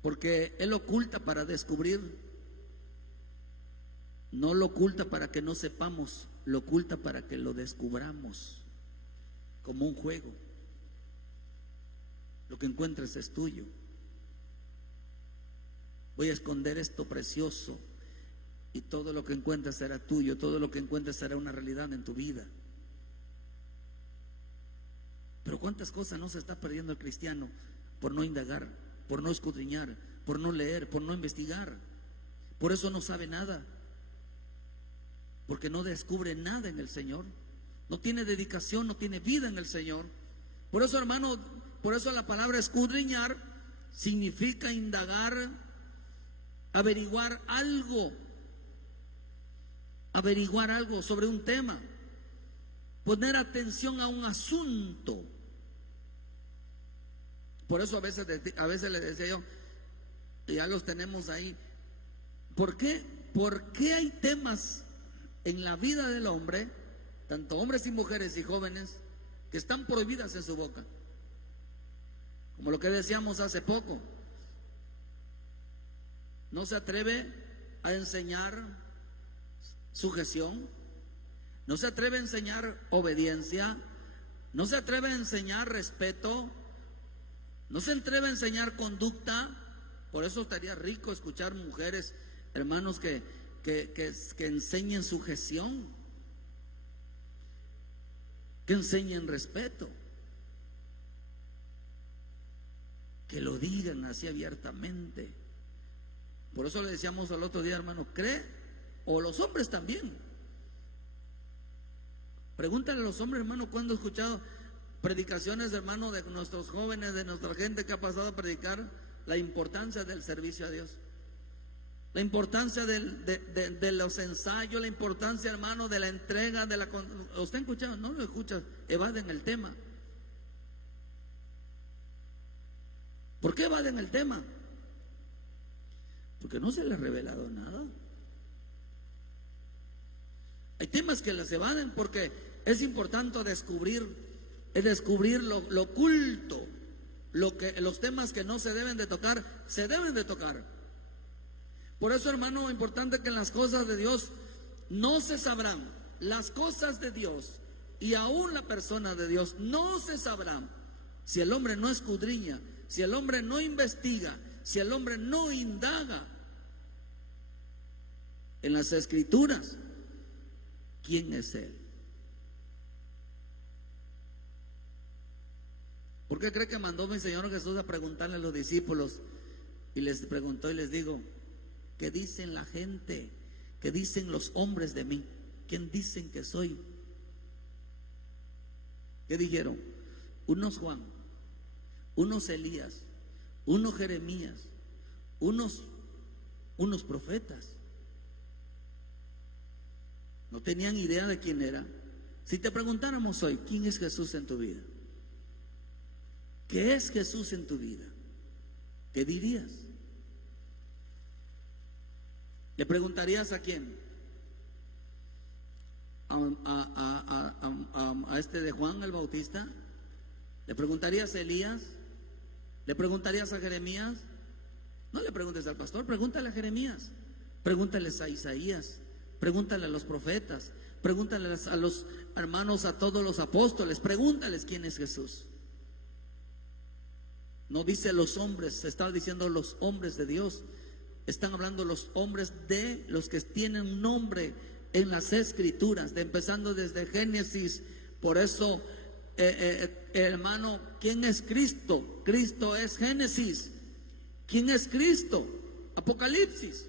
Porque Él oculta para descubrir. No lo oculta para que no sepamos, lo oculta para que lo descubramos, como un juego. Lo que encuentres es tuyo. Voy a esconder esto precioso y todo lo que encuentres será tuyo, todo lo que encuentres será una realidad en tu vida. Pero cuántas cosas no se está perdiendo el cristiano por no indagar, por no escudriñar, por no leer, por no investigar. Por eso no sabe nada, porque no descubre nada en el Señor, no tiene dedicación, no tiene vida en el Señor. Por eso, hermano, por eso la palabra escudriñar significa indagar, averiguar algo sobre un tema, poner atención a un asunto. Por eso a veces le decía yo, y ya los tenemos ahí, ¿por qué hay temas en la vida del hombre, tanto hombres y mujeres y jóvenes, que están prohibidas en su boca? Como lo que decíamos hace poco, no se atreve a enseñar sujeción, no se atreve a enseñar obediencia, no se atreve a enseñar respeto, no se atreve a enseñar conducta. Por eso estaría rico escuchar mujeres, hermanos, que enseñen sujeción, que enseñen respeto, que lo digan así abiertamente. Por eso le decíamos al otro día, hermano, cree, o los hombres también. Pregúntale a los hombres, hermano, ¿cuándo he escuchado predicaciones, hermano, de nuestros jóvenes, de nuestra gente que ha pasado a predicar la importancia del servicio a Dios? La importancia de los ensayos, la importancia, hermano, de la entrega, ¿Usted ha escuchado? No lo escucha, evaden el tema. ¿Por qué evaden el tema? Porque no se les ha revelado nada. Hay temas que las evaden porque es importante descubrir lo oculto, los temas que no se deben de tocar, se deben de tocar. Por eso, hermano, importante que las cosas de Dios no se sabrán. Las cosas de Dios y aún la persona de Dios no se sabrán si el hombre no escudriña, si el hombre no investiga, si el hombre no indaga en las Escrituras. ¿Quién es Él? ¿Por qué cree que mandó mi Señor Jesús a preguntarle a los discípulos? Y les preguntó y les digo: ¿qué dicen la gente? ¿Qué dicen los hombres de mí? ¿Quién dicen que soy? ¿Qué dijeron? Unos Juan, unos Elías, unos Jeremías, unos profetas. No tenían idea de quién era. Si te preguntáramos hoy, ¿quién es Jesús en tu vida? ¿Qué es Jesús en tu vida? ¿Qué dirías? ¿Le preguntarías a quién? ¿A este de Juan el Bautista? ¿Le preguntarías a Elías? ¿Le preguntarías a Jeremías? No le preguntes al pastor, pregúntale a Jeremías, pregúntales a Isaías, pregúntale a los profetas, pregúntales a los hermanos, a todos los apóstoles, pregúntales quién es Jesús. No dice los hombres, se está diciendo los hombres de Dios. Están hablando los hombres de los que tienen nombre en las Escrituras, empezando desde Génesis. Por eso, hermano, ¿quién es Cristo? Cristo es Génesis. ¿Quién es Cristo? Apocalipsis.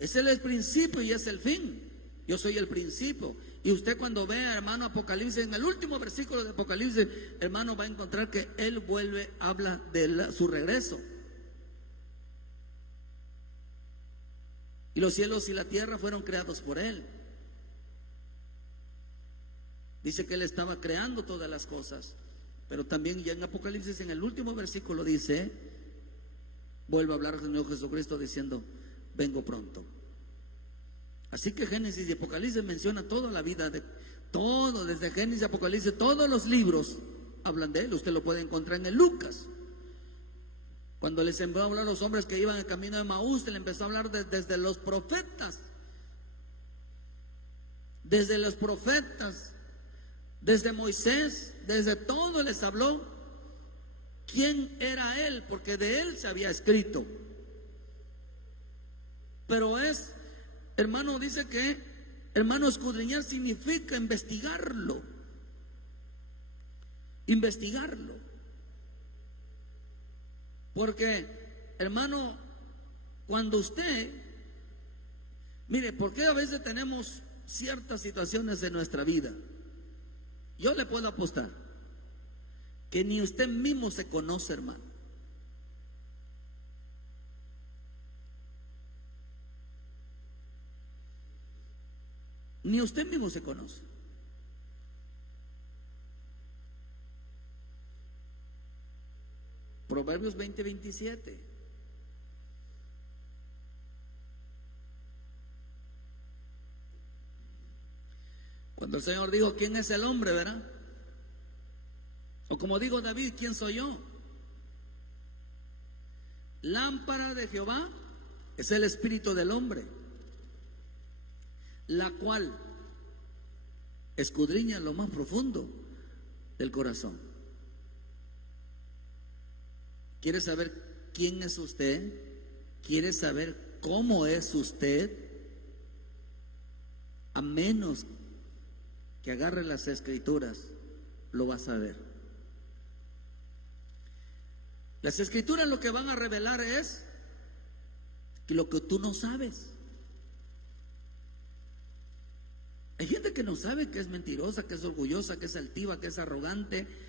Es el principio y es el fin. Yo soy el principio. Y usted cuando vea, hermano, Apocalipsis, en el último versículo de Apocalipsis, hermano, va a encontrar que Él vuelve, habla de su regreso. Y los cielos y la tierra fueron creados por Él. Dice que Él estaba creando todas las cosas. Pero también ya en Apocalipsis, en el último versículo dice, vuelve a hablar del Señor Jesucristo diciendo: vengo pronto. Así que Génesis y Apocalipsis menciona toda la vida de todo, desde Génesis y Apocalipsis, todos los libros hablan de Él. Usted lo puede encontrar en el Lucas. Cuando les empezó a hablar a los hombres que iban en el camino de Maús, le empezó a hablar desde los profetas. Desde los profetas, desde Moisés, desde todo les habló quién era Él, porque de Él se había escrito. Pero hermano, dice que, hermano, escudriñar significa investigarlo. Investigarlo. Porque, hermano, cuando usted, mire, ¿por qué a veces tenemos ciertas situaciones en nuestra vida? Yo le puedo apostar que ni usted mismo se conoce, hermano. Ni usted mismo se conoce. Proverbios 20:27. Cuando el Señor dijo: ¿quién es el hombre, verdad? O como dijo David: ¿quién soy yo? Lámpara de Jehová es el espíritu del hombre, la cual escudriña lo más profundo del corazón. ¿Quiere saber quién es usted? ¿Quiere saber cómo es usted? A menos que agarre las Escrituras, lo vas a ver. Las Escrituras lo que van a revelar es que lo que tú no sabes. Hay gente que no sabe, que es mentirosa, que es orgullosa, que es altiva, que es arrogante,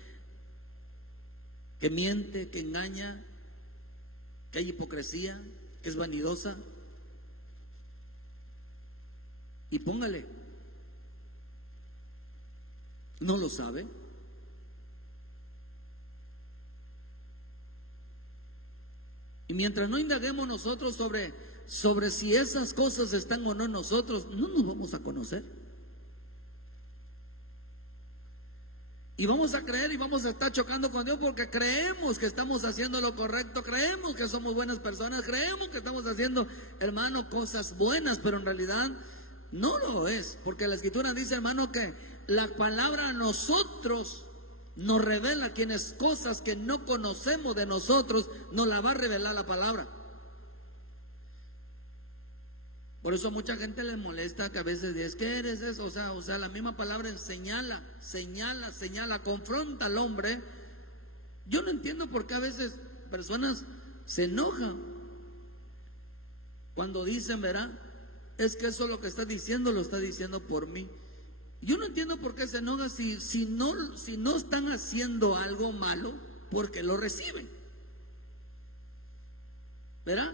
que miente, que engaña, que hay hipocresía, que es vanidosa. Y póngale, no lo sabe. Y mientras no indaguemos nosotros sobre si esas cosas están o no en nosotros, no nos vamos a conocer. Y vamos a creer y vamos a estar chocando con Dios porque creemos que estamos haciendo lo correcto, creemos que somos buenas personas, creemos que estamos haciendo, hermano, cosas buenas, pero en realidad no lo es. Porque la Escritura dice, hermano, que la palabra a nosotros nos revela quienes cosas que no conocemos de nosotros, nos la va a revelar la palabra. Por eso a mucha gente les molesta que a veces dice, ¿qué eres eso? O sea, la misma palabra señala, confronta al hombre. Yo no entiendo por qué a veces personas se enojan cuando dicen, ¿verdad? Es que eso lo que está diciendo, lo está diciendo por mí. Yo no entiendo por qué se enojan si no están haciendo algo malo, porque lo reciben, ¿verdad?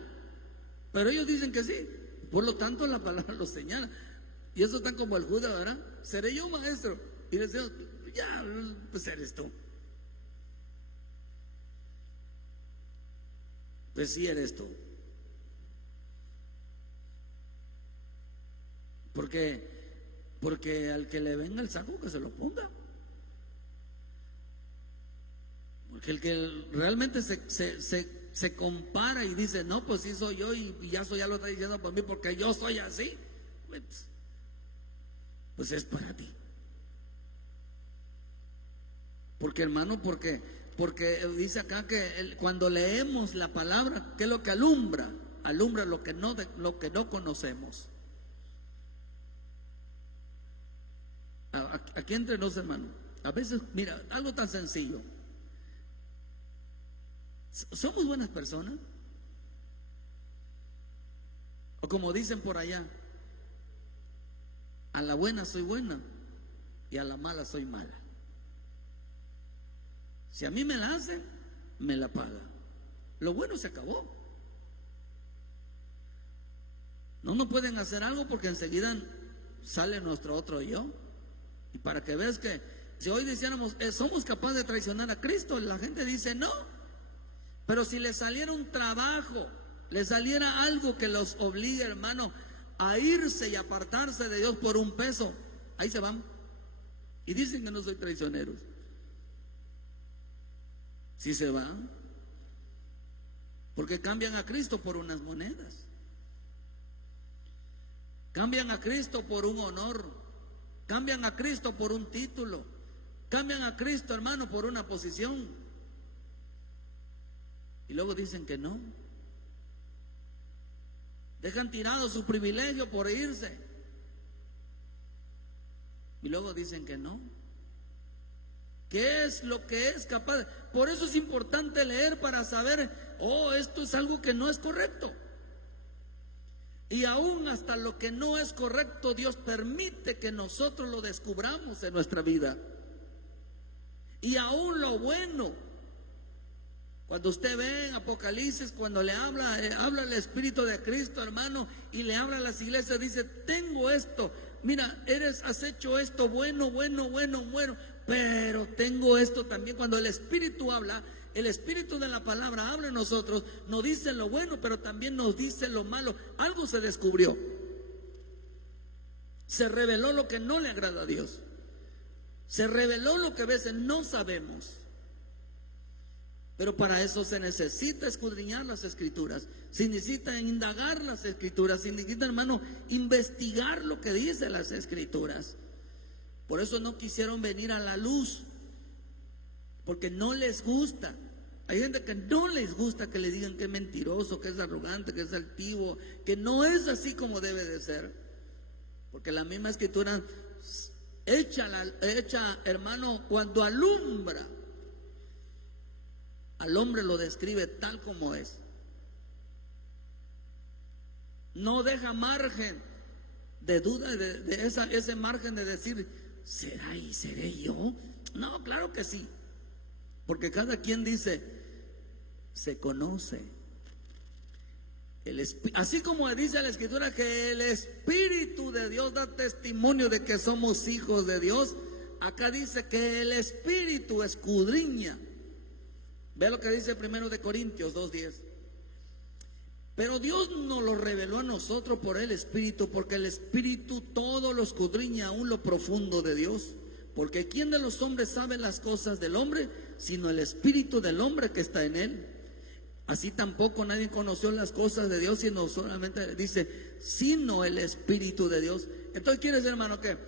Pero ellos dicen que sí. Por lo tanto, la palabra lo señala. Y eso está como el Judas, ¿verdad? ¿Seré yo, maestro? Y le decimos, ya, pues eres tú. Pues sí eres tú. Porque al que le venga el saco, que se lo ponga. Porque el que realmente se compara y dice, no, pues sí soy yo y ya lo está diciendo por mí porque yo soy así, pues es para ti. Porque, hermano, porque dice acá que cuando leemos la palabra, ¿qué es lo que alumbra? Alumbra lo que no conocemos. Aquí entre nos, hermano, a veces, mira, algo tan sencillo. ¿Somos buenas personas? O como dicen por allá, a la buena soy buena y a la mala soy mala. Si a mí me la hacen, me la paga. Lo bueno se acabó. No nos pueden hacer algo porque enseguida sale nuestro otro yo. Y para que veas que si hoy dijéramos, somos capaces de traicionar a Cristo, la gente dice no. Pero si le saliera un trabajo, le saliera algo que los obligue, hermano, a irse y apartarse de Dios por un peso, ahí se van. Y dicen que no soy traicioneros. Sí se van. Porque cambian a Cristo por unas monedas. Cambian a Cristo por un honor. Cambian a Cristo por un título. Cambian a Cristo, hermano, por una posición. Y luego dicen que no. Dejan tirado su privilegio por irse. Y luego dicen que no. ¿Qué es lo que es capaz? Por eso es importante leer para saber, esto es algo que no es correcto. Y aún hasta lo que no es correcto, Dios permite que nosotros lo descubramos en nuestra vida. Y aún lo bueno. Cuando usted ve en Apocalipsis, cuando le habla el Espíritu de Cristo, hermano, y le habla a las iglesias, dice, tengo esto, mira, has hecho esto bueno, pero tengo esto también. Cuando el Espíritu habla, el Espíritu de la palabra habla en nosotros, nos dice lo bueno, pero también nos dice lo malo. Algo se descubrió. Se reveló lo que no le agrada a Dios. Se reveló lo que a veces no sabemos. Pero para eso se necesita escudriñar las Escrituras, se necesita indagar las Escrituras, se necesita, hermano, investigar lo que dice las Escrituras. Por eso no quisieron venir a la luz, porque no les gusta. Hay gente que no les gusta que le digan que es mentiroso, que es arrogante, que es altivo, que no es así como debe de ser. Porque la misma Escritura hecha, hermano, cuando alumbra al hombre, lo describe tal como es. No deja margen de duda, ese margen de decir, ¿será y seré yo? No, claro que sí. Porque cada quien dice, se conoce. Así como dice la Escritura que el Espíritu de Dios da testimonio de que somos hijos de Dios, acá dice que el Espíritu escudriña. Ve lo que dice 1 Corintios 2:10. Pero Dios nos lo reveló a nosotros por el Espíritu, porque el Espíritu todo lo escudriña, aún lo profundo de Dios. Porque ¿quién de los hombres sabe las cosas del hombre, sino el Espíritu del hombre que está en él? Así tampoco nadie conoció las cosas de Dios, sino solamente dice, sino el Espíritu de Dios. Entonces, ¿quiere decir, hermano, que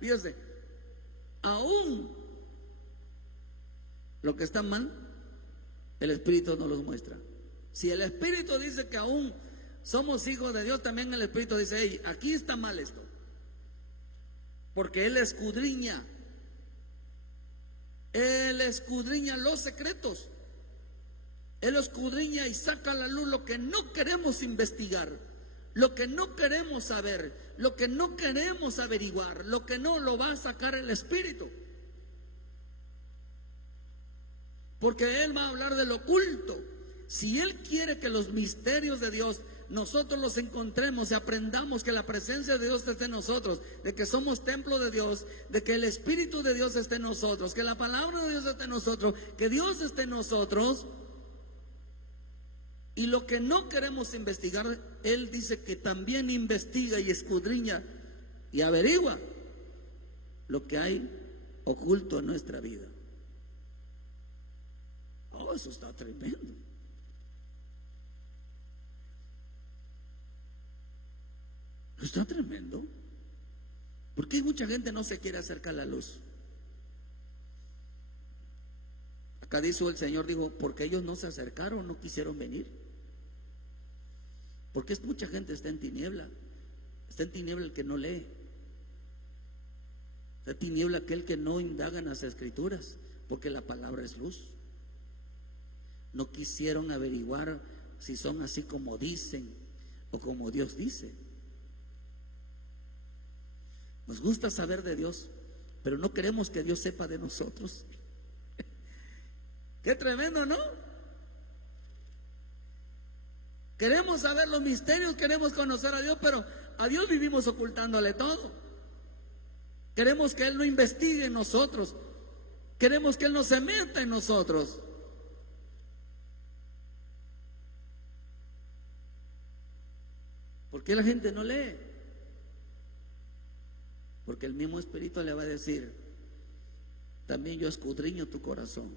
fíjese, aún lo que está mal, el Espíritu nos los muestra. Si el Espíritu dice que aún somos hijos de Dios, también el Espíritu dice, hey, aquí está mal esto. Porque Él escudriña los secretos. Él escudriña y saca a la luz lo que no queremos investigar, lo que no queremos saber, lo que no queremos averiguar, lo que no lo va a sacar el Espíritu. Porque Él va a hablar de lo oculto. Si Él quiere que los misterios de Dios nosotros los encontremos y aprendamos que la presencia de Dios esté en nosotros, de que somos templo de Dios, de que el Espíritu de Dios esté en nosotros, que la palabra de Dios esté en nosotros, que Dios esté en nosotros, y lo que no queremos investigar, Él dice que también investiga y escudriña y averigua lo que hay oculto en nuestra vida. Oh, eso está tremendo. Está tremendo. ¿Por qué mucha gente no se quiere acercar a la luz? Acá dice el Señor, dijo, porque ellos no se acercaron, no quisieron venir. Porque mucha gente está en tiniebla. Está en tiniebla el que no lee. Está en tiniebla aquel que no indaga en las Escrituras, porque la palabra es luz. No quisieron averiguar si son así como dicen o como Dios dice. Nos gusta saber de Dios, pero no queremos que Dios sepa de nosotros. Qué tremendo, ¿no? Queremos saber los misterios, queremos conocer a Dios, pero a Dios vivimos ocultándole todo. Queremos que Él no investigue en nosotros. Queremos que Él no se meta en nosotros. ¿Por qué la gente no lee? Porque el mismo Espíritu le va a decir, también yo escudriño tu corazón.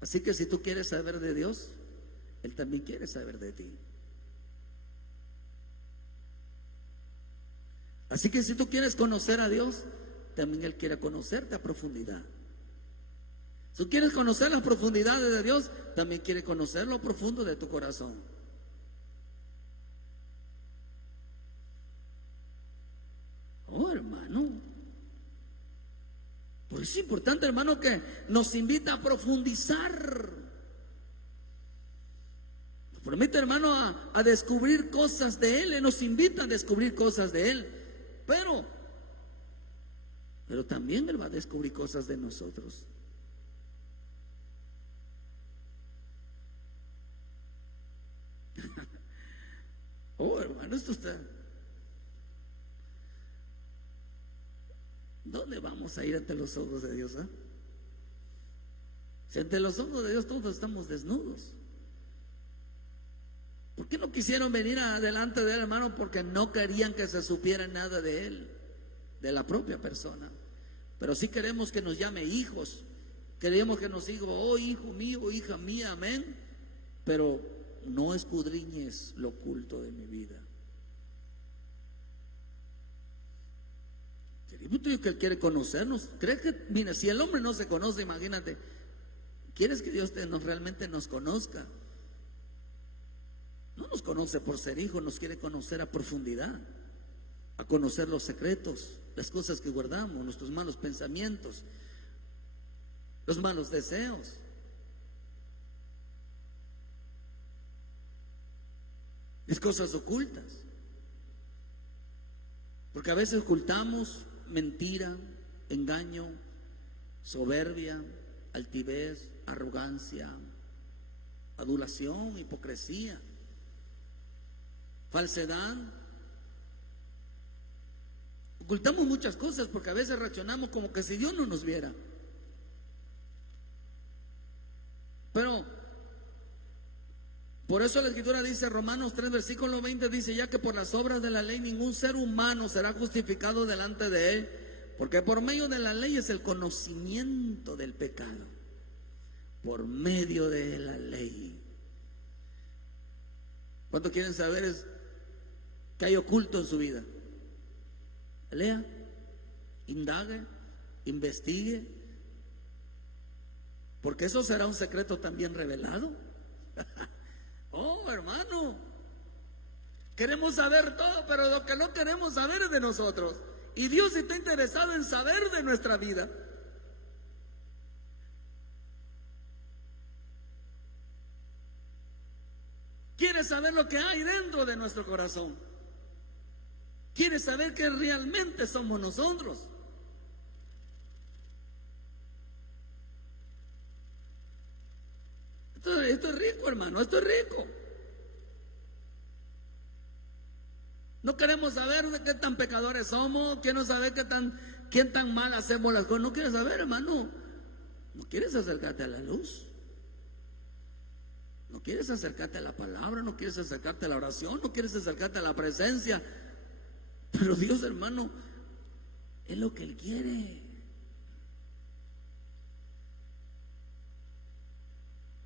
Así que si tú quieres saber de Dios, Él también quiere saber de ti. Así que si tú quieres conocer a Dios, también Él quiere conocerte a profundidad. Si tú quieres conocer las profundidades de Dios, también quiere conocer lo profundo de tu corazón. Oh, hermano. Por eso es importante, hermano, que nos invita a profundizar. Nos permite, hermano, a descubrir cosas de Él. Él nos invita a descubrir cosas de Él. Pero también Él va a descubrir cosas de nosotros. Oh, hermano, esto está... ¿Dónde vamos a ir ante los ojos de Dios? Si ante los ojos de Dios todos estamos desnudos. ¿Por qué no quisieron venir adelante de Él, hermano? Porque no querían que se supiera nada de Él, de la propia persona. Pero sí queremos que nos llame hijos. Queremos que nos diga, oh hijo mío, hija mía, amén. Pero no escudriñes lo oculto de mi vida. Que Él quiere conocernos. ¿Crees que, mira, si el hombre no se conoce, imagínate, ¿quieres que Dios realmente nos conozca? No nos conoce por ser hijo, nos quiere conocer a profundidad, a conocer los secretos, las cosas que guardamos, nuestros malos pensamientos, los malos deseos. Las cosas ocultas. Porque a veces ocultamos mentira, engaño, soberbia, altivez, arrogancia, adulación, hipocresía, falsedad. Ocultamos muchas cosas porque a veces reaccionamos como que si Dios no nos viera. Por eso la Escritura dice, Romanos 3, versículo 20, dice, ya que por las obras de la ley ningún ser humano será justificado delante de él, porque por medio de la ley es el conocimiento del pecado. Por medio de la ley. ¿Cuánto quieren saber qué hay oculto en su vida? Lea, indague, investigue, porque eso será un secreto también revelado. Oh, hermano, queremos saber todo, pero lo que no queremos saber es de nosotros. Y Dios está interesado en saber de nuestra vida. Quiere saber lo que hay dentro de nuestro corazón. Quiere saber que realmente somos nosotros. Esto es rico, hermano, esto es rico. No queremos saber de qué tan pecadores somos, queremos saber quién tan mal hacemos las cosas. No quieres saber, hermano. No quieres acercarte a la luz. No quieres acercarte a la palabra, no quieres acercarte a la oración, no quieres acercarte a la presencia. Pero Dios, hermano, es lo que Él quiere.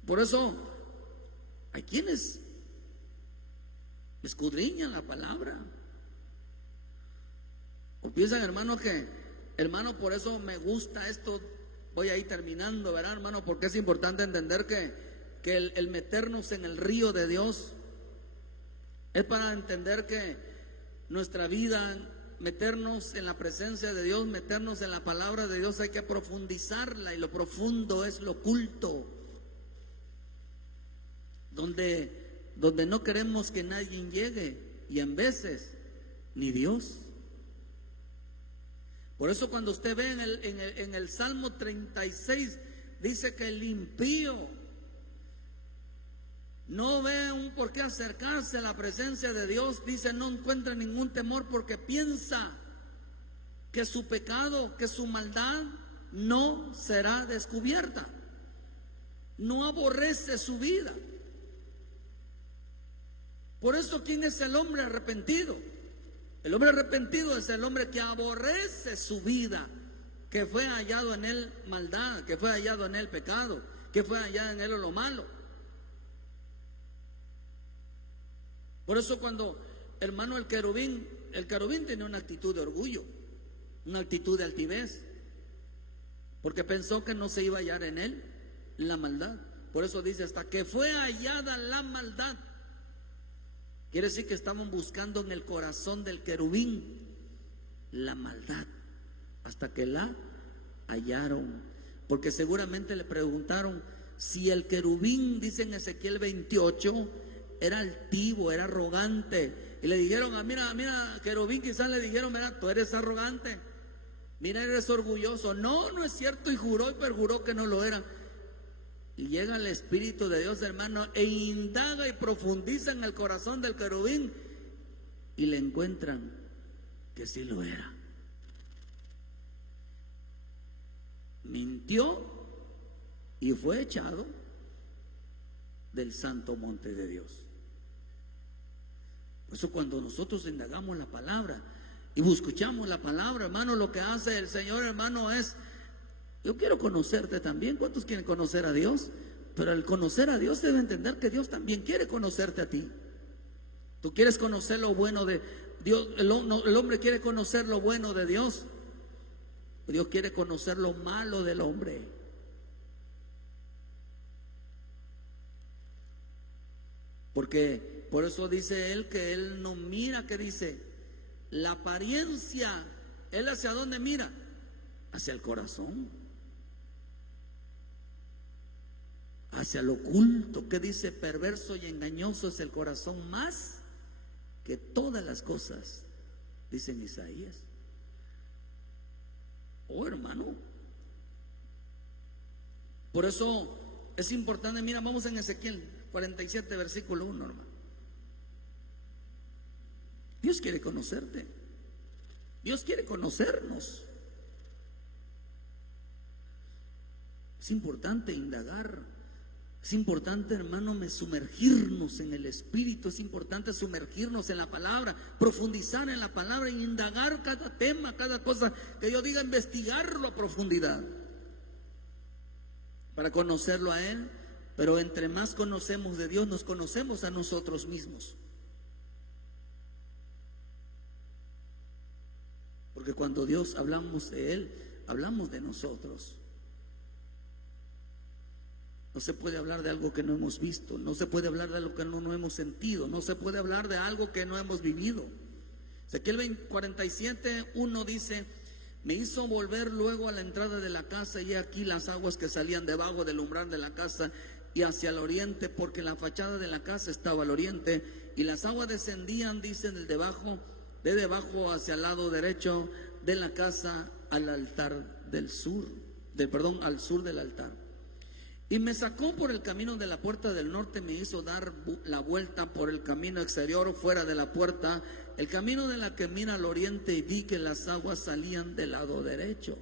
Por eso hay quienes escudriñan la palabra. O piensan, hermano, hermano, por eso me gusta esto. Voy a ir terminando, ¿verdad, hermano? Porque es importante entender que el meternos en el río de Dios es para entender que nuestra vida, meternos en la presencia de Dios, meternos en la palabra de Dios, hay que profundizarla, y lo profundo es lo oculto, donde no queremos que nadie llegue, y en veces ni Dios. Por eso cuando usted ve en el Salmo 36, dice que el impío no ve un por qué acercarse a la presencia de Dios. Dice, no encuentra ningún temor porque piensa que su pecado, que su maldad no será descubierta. No aborrece su vida. Por eso, ¿quién es el hombre arrepentido? El hombre arrepentido es el hombre que aborrece su vida, que fue hallado en él maldad, que fue hallado en él pecado, que fue hallado en él lo malo. Por eso cuando, hermano, el querubín tenía una actitud de orgullo, una actitud de altivez, porque pensó que no se iba a hallar en él la maldad. Por eso dice, hasta que fue hallada la maldad. Quiere decir que estaban buscando en el corazón del querubín la maldad, hasta que la hallaron. Porque seguramente le preguntaron si el querubín, dice en Ezequiel 28, era altivo, era arrogante. Y le dijeron, mira, querubín, quizás le dijeron, mira, tú eres arrogante, mira, eres orgulloso. No es cierto, y juró y perjuró que no lo era. Y llega el Espíritu de Dios, hermano, e indaga y profundiza en el corazón del querubín, y le encuentran que sí lo era. Mintió y fue echado del santo monte de Dios. Por eso cuando nosotros indagamos la palabra y escuchamos la palabra, hermano, lo que hace el Señor, hermano, es: yo quiero conocerte también. ¿Cuántos quieren conocer a Dios? Pero el conocer a Dios debe entender que Dios también quiere conocerte a ti. Tú quieres conocer lo bueno de Dios. El hombre quiere conocer lo bueno de Dios. Dios quiere conocer lo malo del hombre. Porque por eso dice él que él no mira, que dice la apariencia. Él hacia dónde mira, hacia el corazón, hacia lo oculto. Que dice, perverso y engañoso es el corazón más que todas las cosas, dice en Isaías. Oh, hermano, por eso es importante. Mira, vamos en Ezequiel 47, versículo 1, hermano. Dios quiere conocerte. Dios quiere conocernos. Es importante indagar Es importante, hermano, sumergirnos en el Espíritu. Es importante sumergirnos en la palabra, profundizar en la palabra e indagar cada tema, cada cosa que yo diga, investigarlo a profundidad para conocerlo a Él. Pero entre más conocemos de Dios, nos conocemos a nosotros mismos. Porque cuando Dios hablamos de Él, hablamos de nosotros. No se puede hablar de algo que no hemos visto, no se puede hablar de algo que no hemos sentido, no se puede hablar de algo que no hemos vivido. Ezequiel 47:1 dice: me hizo volver luego a la entrada de la casa, y aquí las aguas que salían debajo del umbral de la casa y hacia el oriente, porque la fachada de la casa estaba al oriente, y las aguas descendían, dice, de debajo hacia el lado derecho de la casa al altar del sur, al sur del altar. Y me sacó por el camino de la puerta del norte, me hizo dar la vuelta por el camino exterior fuera de la puerta, el camino de la que mira al oriente, y vi que las aguas salían del lado derecho.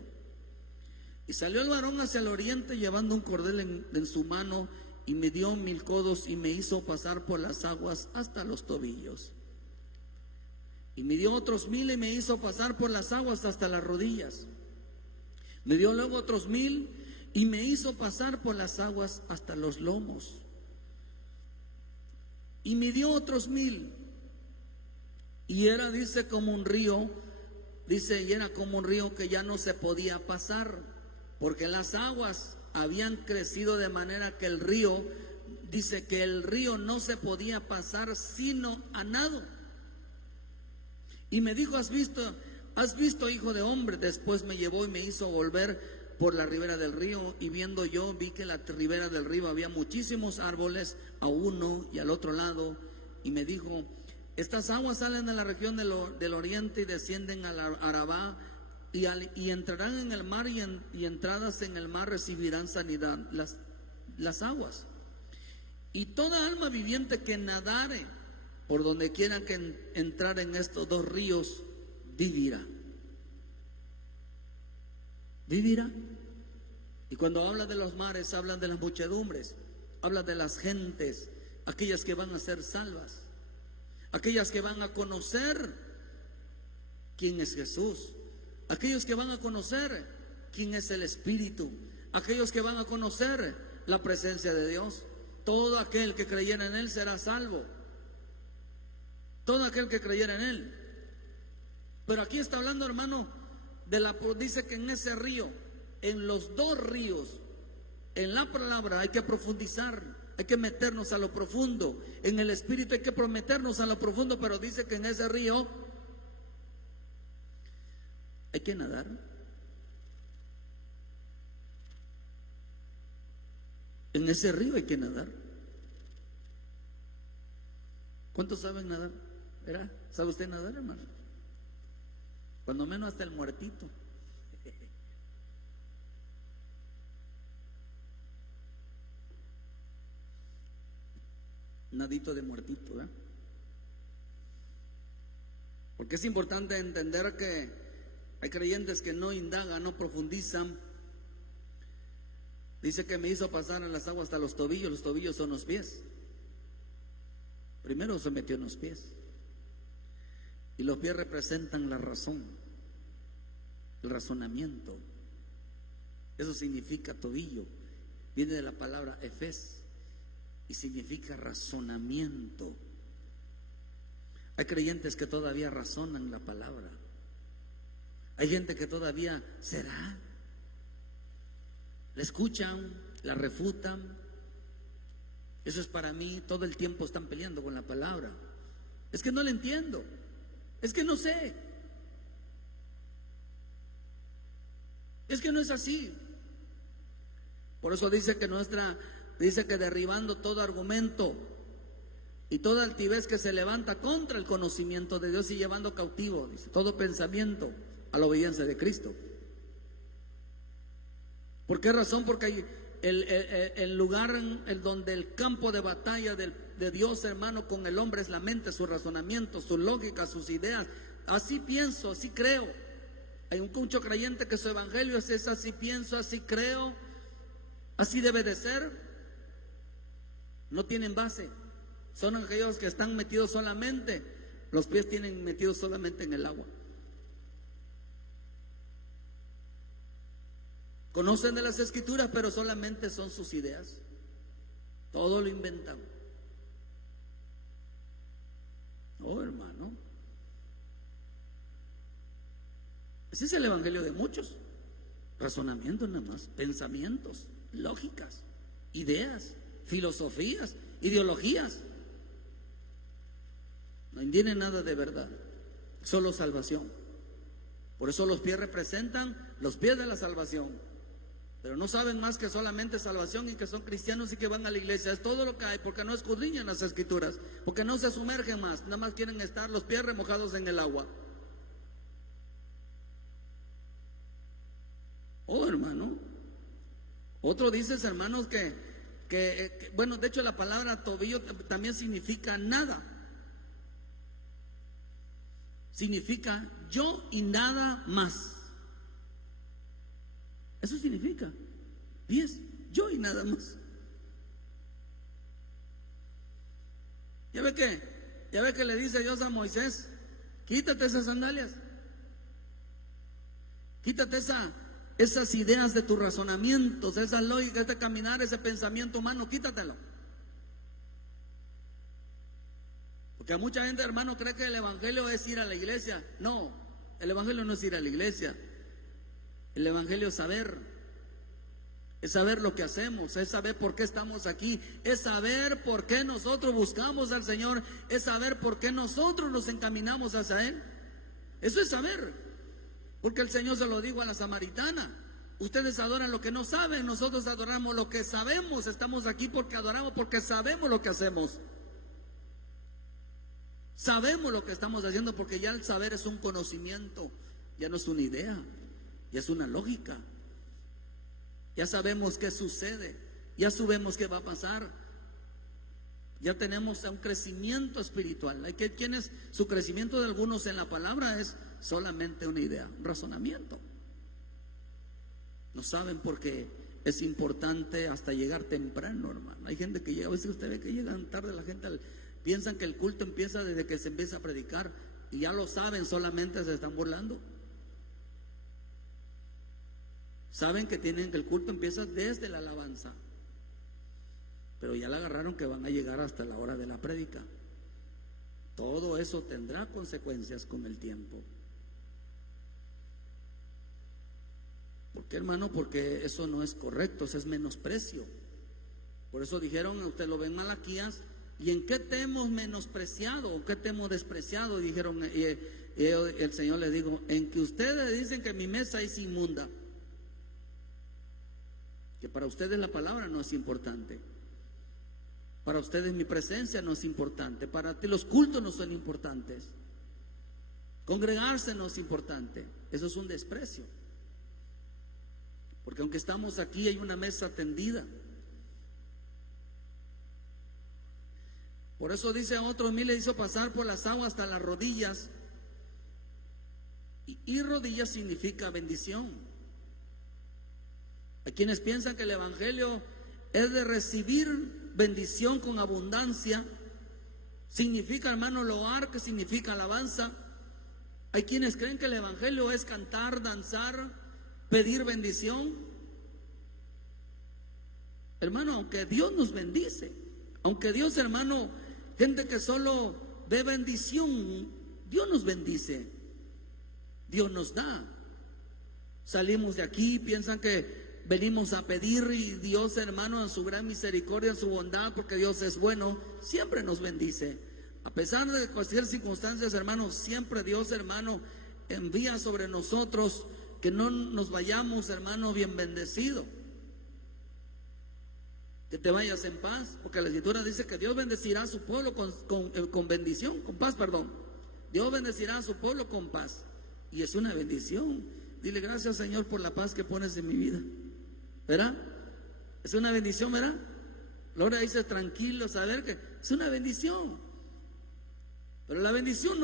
Y salió el varón hacia el oriente llevando un cordel en su mano, y me dio 1000 codos y me hizo pasar por las aguas hasta los tobillos. Y me dio otros 1000 y me hizo pasar por las aguas hasta las rodillas. Me dio luego otros 1000 y me hizo pasar por las aguas hasta los lomos. Y me dio otros 1000. Y era, dice, como un río. Dice, y era como un río que ya no se podía pasar, porque las aguas habían crecido de manera que el río, dice que el río no se podía pasar sino a nado. Y me dijo: has visto, hijo de hombre? Después me llevó y me hizo volver por la ribera del río, y viendo yo, vi que la ribera del río había muchísimos árboles a uno y al otro lado, y me dijo: estas aguas salen de la región del oriente y descienden al Arabá, y entrarán en el mar, y entradas en el mar recibirán sanidad las aguas. Y toda alma viviente que nadare por donde quiera que entrar en estos dos ríos, vivirá. Vivirá. Y cuando habla de los mares, habla de las muchedumbres, habla de las gentes, aquellas que van a ser salvas, aquellas que van a conocer quién es Jesús, aquellos que van a conocer quién es el Espíritu, aquellos que van a conocer la presencia de Dios. Todo aquel que creyera en Él será salvo. Todo aquel que creyera en Él. Pero aquí está hablando, hermano, dice que en ese río, en los dos ríos, en la palabra hay que profundizar, hay que meternos a lo profundo. En el Espíritu hay que meternos a lo profundo, pero dice que en ese río hay que nadar. En ese río hay que nadar. ¿Cuántos saben nadar? ¿Verdad? ¿Sabe usted nadar, hermano? Cuando menos hasta el muertito. Nadito de muertito, ¿verdad? Porque es importante entender que hay creyentes que no indagan, no profundizan. Dice que me hizo pasar en las aguas hasta los tobillos son los pies. Primero se metió en los pies. Y los pies representan la razón, el razonamiento. Eso significa tobillo. Viene de la palabra efes y significa razonamiento. Hay creyentes que todavía razonan la palabra. Hay gente que todavía será. La escuchan, la refutan. Eso es para mí, todo el tiempo están peleando con la palabra. Es que no la entiendo. Es que no sé. Es que no es así. Por eso dice que derribando todo argumento y toda altivez que se levanta contra el conocimiento de Dios, y llevando cautivo, dice, todo pensamiento a la obediencia de Cristo. ¿Por qué razón? Porque hay el lugar donde el campo de batalla de Dios, hermano, con el hombre es la mente, su razonamiento, su lógica, sus ideas. Así pienso, así creo. Hay mucho creyente que su evangelio es así pienso, así creo, así debe de ser. no tienen base. Son aquellos que están metidos solamente, los pies tienen metidos solamente en el agua. Conocen de las escrituras, pero solamente son sus ideas. Todo lo inventan. Oh, hermano, ese es el evangelio de muchos. Razonamientos nada más, pensamientos, lógicas, ideas, filosofías, ideologías. No tiene nada de verdad, solo salvación. Por eso los pies representan los pies de la salvación. Pero no saben más que solamente salvación y que son cristianos y que van a la iglesia. Es todo lo que hay, porque no escudriñan las escrituras, porque no se sumergen más, nada más quieren estar los pies remojados en el agua. Oh, hermano. Otro dice, hermanos, que bueno, de hecho la palabra tobillo también significa nada. Significa yo y nada más. Eso significa pies, yo y nada más. Ya ve que le dice Dios a Moisés: quítate esas sandalias, quítate esas ideas de tus razonamientos, esa lógica, este caminar, ese pensamiento humano, quítatelo. Porque a mucha gente, hermano, cree que el evangelio es ir a la iglesia. No, el evangelio no es ir a la iglesia. El evangelio es saber lo que hacemos, es saber por qué estamos aquí, es saber por qué nosotros buscamos al Señor, es saber por qué nosotros nos encaminamos hacia Él. Eso es saber, porque el Señor se lo dijo a la samaritana: ustedes adoran lo que no saben, nosotros adoramos lo que sabemos. Estamos aquí porque adoramos, porque sabemos lo que hacemos. Sabemos lo que estamos haciendo, porque ya el saber es un conocimiento, ya no es una idea. Ya es una lógica. Ya sabemos qué sucede, ya sabemos qué va a pasar. Ya tenemos un crecimiento espiritual. Hay quienes, su crecimiento de algunos en la palabra es solamente una idea, un razonamiento. No saben porque es importante hasta llegar temprano, hermano. Hay gente que llega, a veces usted ve que llegan tarde la gente, piensan que el culto empieza desde que se empieza a predicar, y ya lo saben, solamente se están burlando. Saben que el culto empieza desde la alabanza, pero ya la agarraron que van a llegar hasta la hora de la prédica. Todo eso tendrá consecuencias con el tiempo. ¿Por qué, hermano? Porque eso no es correcto, eso es menosprecio. Por eso dijeron, usted lo ve en Malaquías: ¿y en qué te hemos menospreciado o qué te hemos despreciado? Dijeron, y el Señor les dijo: en que ustedes dicen que mi mesa es inmunda. Que para ustedes la palabra no es importante, para ustedes mi presencia no es importante, para ti los cultos no son importantes, congregarse no es importante. Eso es un desprecio, porque aunque estamos aquí hay una mesa tendida. Por eso dice a otros: mí le hizo pasar por las aguas hasta las rodillas. Y rodillas significa bendición. Hay quienes piensan que el evangelio es de recibir bendición con abundancia. Significa, hermano, loar, que significa alabanza. Hay quienes creen que el evangelio es cantar, danzar, pedir bendición. Hermano, aunque Dios nos bendice, aunque Dios, hermano, gente que solo ve bendición, Dios nos bendice, Dios nos da. Salimos de aquí, piensan que venimos a pedir, y Dios, hermano, en su gran misericordia, en su bondad, porque Dios es bueno, siempre nos bendice. A pesar de cualquier circunstancias, hermano, siempre Dios, hermano, envía sobre nosotros que no nos vayamos, hermano, bien bendecido. Que te vayas en paz, porque la Escritura dice que Dios bendecirá a su pueblo con bendición, con paz, perdón. Dios bendecirá a su pueblo con paz, y es una bendición. Dile: gracias, Señor, por la paz que pones en mi vida. ¿Verdad? Es una bendición, ¿verdad? Gloria, dice: tranquilo, saber que es una bendición. Pero la bendición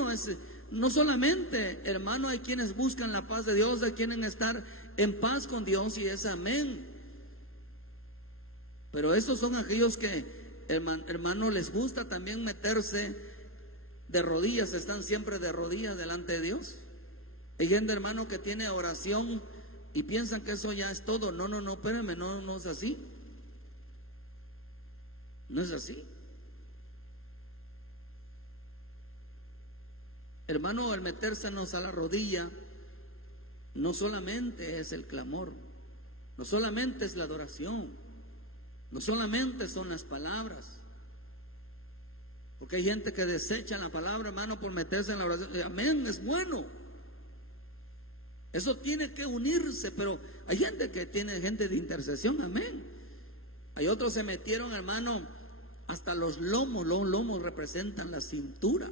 no solamente, hermano, hay quienes buscan la paz de Dios, hay quienes estar en paz con Dios, y es amén. Pero estos son aquellos que hermano, les gusta también meterse de rodillas, están siempre de rodillas delante de Dios. Hay gente, hermano, que tiene oración y piensan que eso ya es todo. No, espérame, no es así. No es así. Hermano, el metérsenos a la rodilla no solamente es el clamor, no solamente es la adoración, no solamente son las palabras, porque hay gente que desecha la palabra, hermano, por meterse en la oración. Amén, es bueno, eso tiene que unirse, pero hay gente que tiene gente de intercesión, amén. Hay otros se metieron, hermano, hasta los lomos representan la cintura.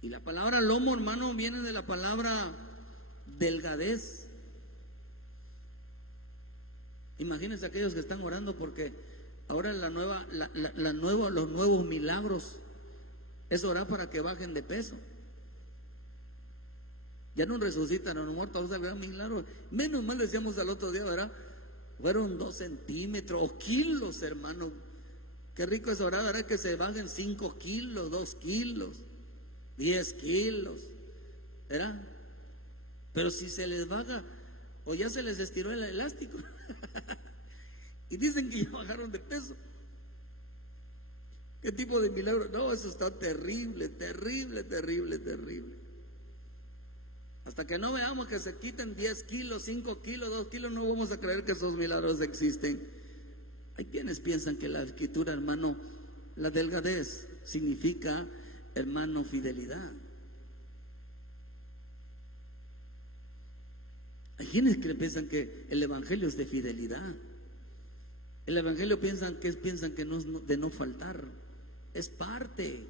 Y la palabra lomo, hermano, viene de la palabra delgadez. Imagínense aquellos que están orando, porque ahora los nuevos milagros es orar para que bajen de peso. Ya no resucitan a los muertos, el gran milagro. Menos mal decíamos al otro día, ¿verdad? Fueron 2 centímetros o kilos, hermano. Qué rico es orar, ¿verdad? Que se bajen 5 kilos, 2 kilos, 10 kilos, ¿verdad? Pero si se les baja, o ya se les estiró el elástico y dicen que ya bajaron de peso. ¿Qué tipo de milagro? No, eso está terrible, terrible, terrible, terrible. Hasta que no veamos que se quiten 10 kilos, 5 kilos, 2 kilos, no vamos a creer que esos milagros existen. Hay quienes piensan que la escritura, hermano, la delgadez significa, hermano, fidelidad. Hay quienes que piensan que el evangelio es de fidelidad. El evangelio piensan que no es de no faltar. Es parte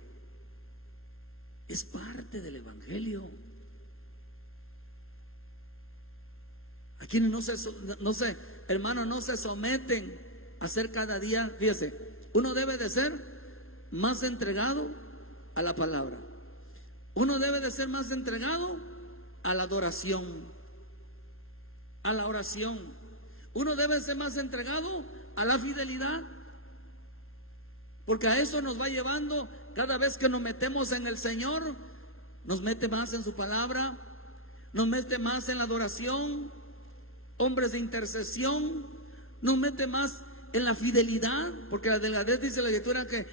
del evangelio. A quienes no se someten a hacer cada día, fíjese, uno debe de ser más entregado a la palabra. Uno debe de ser más entregado a la adoración, a la oración. Uno debe ser más entregado a la fidelidad, porque a eso nos va llevando. Cada vez que nos metemos en el Señor, nos mete más en su palabra, nos mete más en la adoración, hombres de intercesión, nos mete más en la fidelidad, porque la delgadez, dice la escritura, que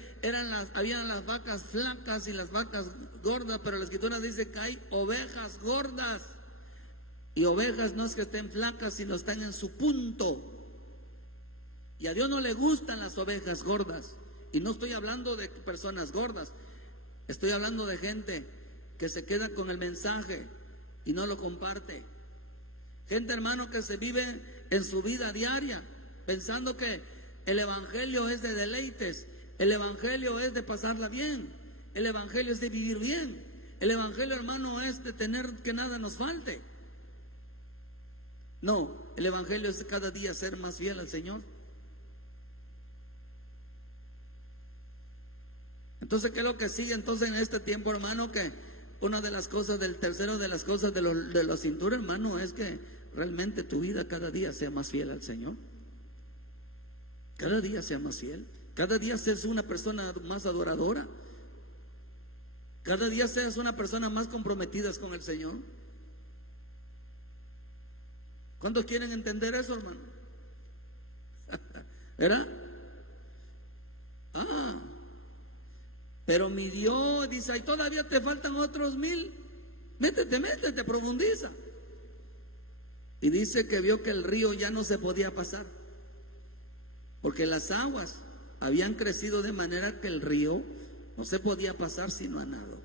habían las vacas flacas y las vacas gordas, pero la escritura dice que hay ovejas gordas, y ovejas no es que estén flacas, sino están en su punto. Y a Dios no le gustan las ovejas gordas. Y no estoy hablando de personas gordas, estoy hablando de gente que se queda con el mensaje y no lo comparte. Gente, hermano, que se vive en su vida diaria pensando que el evangelio es de deleites, el evangelio es de pasarla bien, el evangelio es de vivir bien, el evangelio, hermano, es de tener que nada nos falte. No, el evangelio es de cada día ser más fiel al Señor. Entonces, ¿qué es lo que sigue entonces en este tiempo, hermano? Que una de las cosas de la cintura, hermano, es que realmente tu vida cada día sea más fiel al Señor. Cada día sea más fiel. Cada día seas una persona más adoradora. Cada día seas una persona más comprometida con el Señor. ¿Cuántos quieren entender eso, hermano? ¿Verdad? Pero mi Dios dice, ay, todavía te faltan otros 1000. Métete, profundiza. Y dice que vio que el río ya no se podía pasar, porque las aguas habían crecido de manera que el río no se podía pasar sino a nado.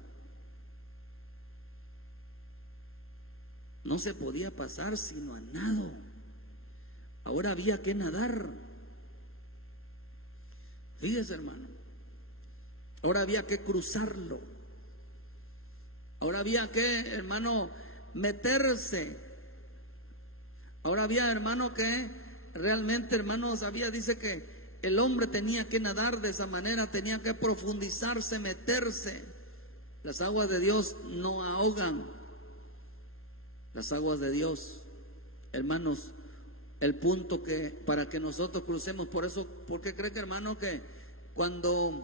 No se podía pasar sino a nado. Ahora había que nadar. Fíjese, hermano. Ahora había que cruzarlo. Ahora había que, hermano, meterse. Ahora había, hermano, que realmente, hermano, dice que el hombre tenía que nadar de esa manera, tenía que profundizarse, meterse. Las aguas de Dios no ahogan. Las aguas de Dios, hermanos, el punto que para que nosotros crucemos. Por eso, ¿por qué cree que, hermano, que cuando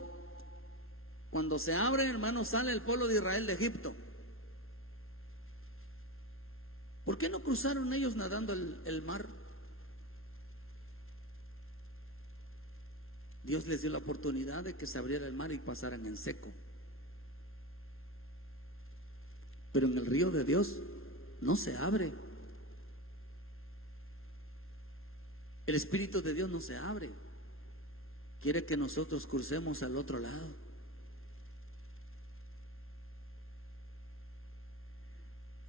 se abre, hermano, sale el pueblo de Israel de Egipto? ¿Por qué no cruzaron ellos nadando el mar? Dios les dio la oportunidad de que se abriera el mar y pasaran en seco. Pero en el río de Dios no se abre. El Espíritu de Dios no se abre. Quiere que nosotros crucemos al otro lado.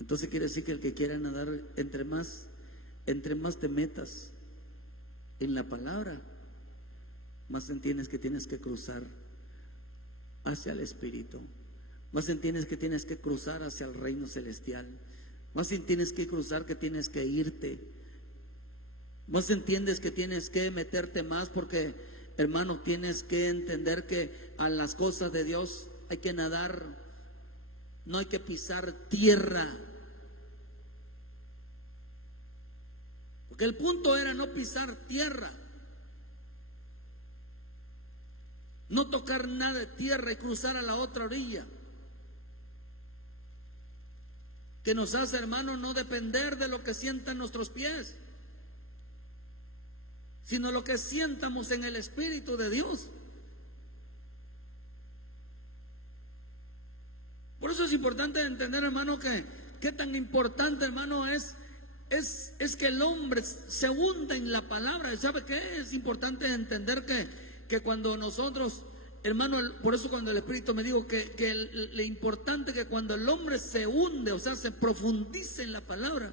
Entonces quiere decir que el que quiera nadar, entre más te metas en la palabra, más entiendes que tienes que cruzar hacia el Espíritu, más entiendes que tienes que cruzar hacia el reino celestial, más entiendes que cruzar, que tienes que irte, más entiendes que tienes que meterte más, porque, hermano, tienes que entender que a las cosas de Dios hay que nadar, no hay que pisar tierra. Porque el punto era no pisar tierra, no tocar nada de tierra y cruzar a la otra orilla, que nos hace, hermano, no depender de lo que sientan nuestros pies, sino lo que sientamos en el Espíritu de Dios. Por eso es importante entender, hermano, que qué tan importante, hermano, es que el hombre se hunda en la palabra. ¿Sabe qué? Es importante entender que cuando nosotros, hermano, por eso cuando el Espíritu me dijo que lo importante que cuando el hombre se hunde, o sea, se profundice en la palabra,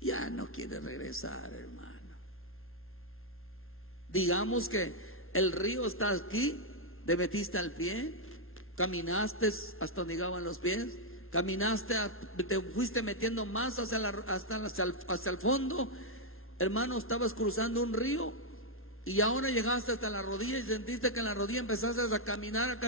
ya no quiere regresar, hermano. Digamos que el río está aquí, te metiste al pie, caminaste hasta donde llegaban los pies, caminaste, te fuiste metiendo más hacia el fondo, hermano, estabas cruzando un río y ahora llegaste hasta la rodilla y sentiste que en la rodilla empezaste a caminar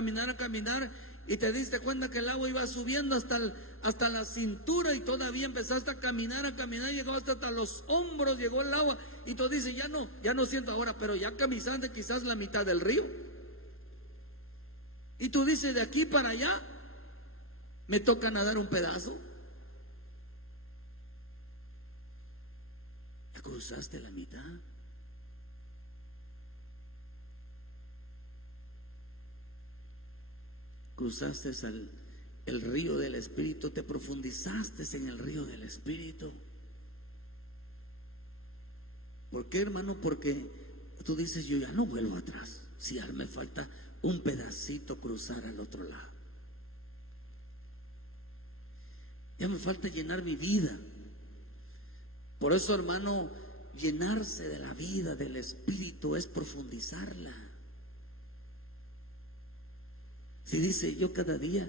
y te diste cuenta que el agua iba subiendo hasta la cintura y todavía empezaste a caminar, llegaste hasta los hombros, llegó el agua y tú dices, ya no siento ahora, pero ya caminaste quizás la mitad del río. Y tú dices, de aquí para allá me toca nadar un pedazo. Ya cruzaste la mitad. Cruzaste el río del Espíritu, te profundizaste en el río del Espíritu. ¿Por qué, hermano? Porque tú dices, yo ya no vuelvo atrás. Si ya me falta un pedacito cruzar al otro lado. Ya me falta llenar mi vida. Por eso, hermano, llenarse de la vida del Espíritu es profundizarla. Si dice, yo cada día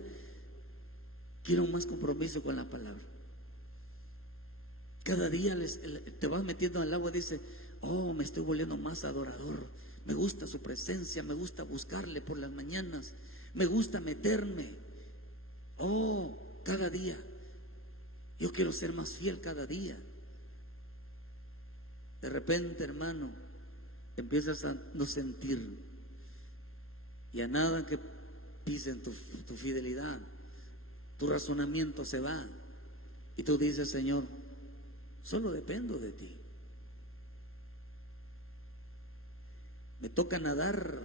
quiero más compromiso con la palabra, cada día te vas metiendo en el agua y dice, oh, me estoy volviendo más adorador, me gusta su presencia, me gusta buscarle por las mañanas, me gusta meterme, oh, cada día yo quiero ser más fiel cada día. De repente, hermano, empiezas a no sentir y a nada que pisen tu fidelidad, tu razonamiento se va y tú dices, Señor, solo dependo de ti. Me toca nadar,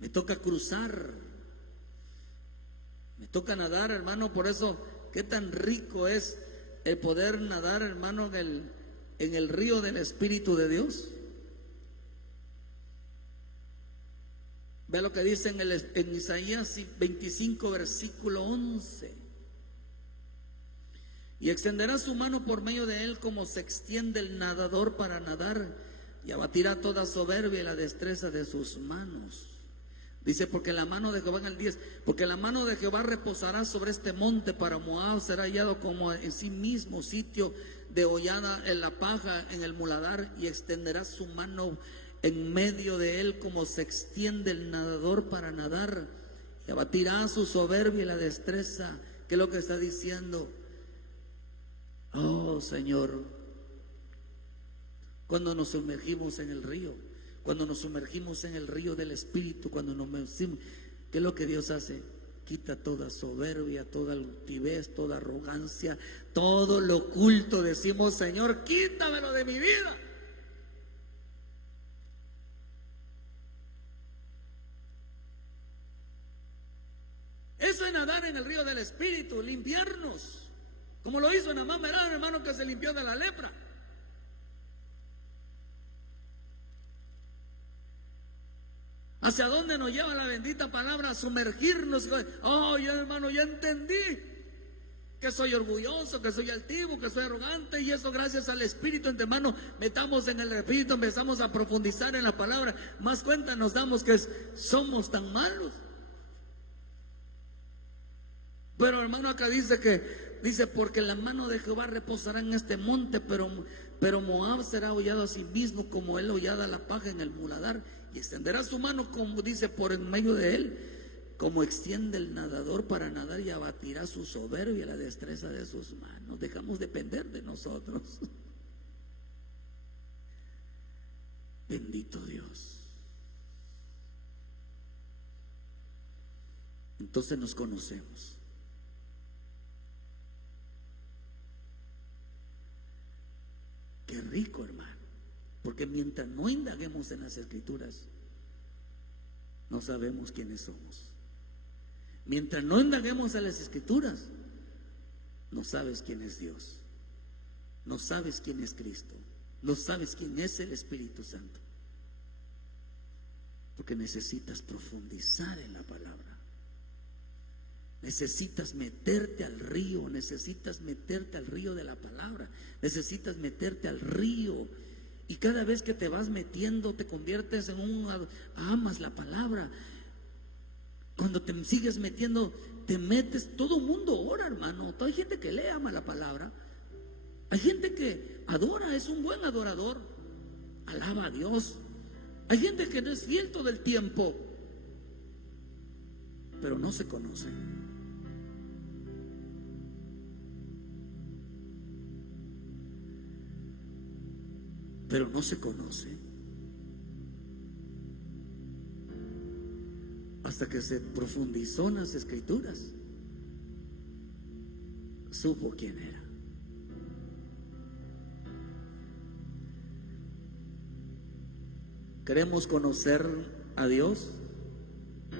me toca cruzar, me toca nadar, hermano. Por eso, qué tan rico es el poder nadar, hermano, en el río del Espíritu de Dios. Ve lo que dice en Isaías 25, versículo 11. Y extenderá su mano por medio de él como se extiende el nadador para nadar, y abatirá toda soberbia y la destreza de sus manos. Dice, porque la mano de Jehová, en el 10, porque la mano de Jehová reposará sobre este monte, para Moab será hallado como en sí mismo sitio de hollada en la paja, en el muladar, y extenderá su mano en medio de él como se extiende el nadador para nadar, y abatirá su soberbia y la destreza. ¿Qué es lo que está diciendo? Oh, Señor, cuando nos sumergimos en el río, cuando nos sumergimos en el río del Espíritu, cuando nos sumergimos, ¿qué es lo que Dios hace? Quita toda soberbia, toda altivez, toda arrogancia, todo lo oculto. Decimos: Señor, quítamelo de mi vida. Eso es nadar en el río del Espíritu, limpiarnos, como lo hizo Naamán, ¿verdad, hermano, que se limpió de la lepra? ¿Hacia dónde nos lleva la bendita palabra? A sumergirnos. Oh, ya, hermano, ya entendí que soy orgulloso, que soy altivo, que soy arrogante, y eso gracias al Espíritu. Entre hermano, metamos en el Espíritu, empezamos a profundizar en la palabra, más cuenta nos damos que somos tan malos. Pero hermano, acá dice, porque la mano de Jehová reposará en este monte, pero Moab será hollado a sí mismo, como él hollada la paja en el muladar, y extenderá su mano, como dice, por en medio de él, como extiende el nadador para nadar, y abatirá su soberbia, la destreza de sus manos. Dejamos depender de nosotros. Bendito Dios. Entonces nos conocemos. Qué rico, hermano, porque mientras no indaguemos en las Escrituras, no sabemos quiénes somos. Mientras no indaguemos en las Escrituras, no sabes quién es Dios, no sabes quién es Cristo, no sabes quién es el Espíritu Santo, porque necesitas profundizar en la palabra. Necesitas meterte al río, necesitas meterte al río de la palabra, necesitas meterte al río, y cada vez que te vas metiendo te conviertes en amas la palabra. Cuando te sigues metiendo, te metes. Todo el mundo ora, hermano. Hay gente que lee, ama la palabra. Hay gente que adora, es un buen adorador, alaba a Dios. Hay gente que no es fiel todo el tiempo, pero no se conoce. Pero no se conoce hasta que se profundizó en las Escrituras, supo quién era. Queremos conocer a Dios,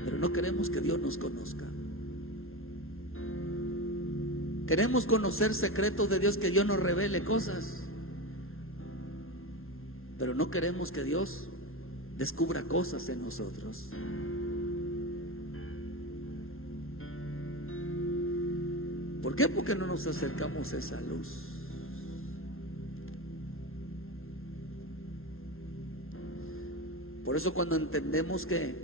pero no queremos que Dios nos conozca. Queremos conocer secretos de Dios, que Dios nos revele cosas, pero no queremos que Dios descubra cosas en nosotros. ¿Por qué? Porque no nos acercamos a esa luz. Por eso, cuando entendemos que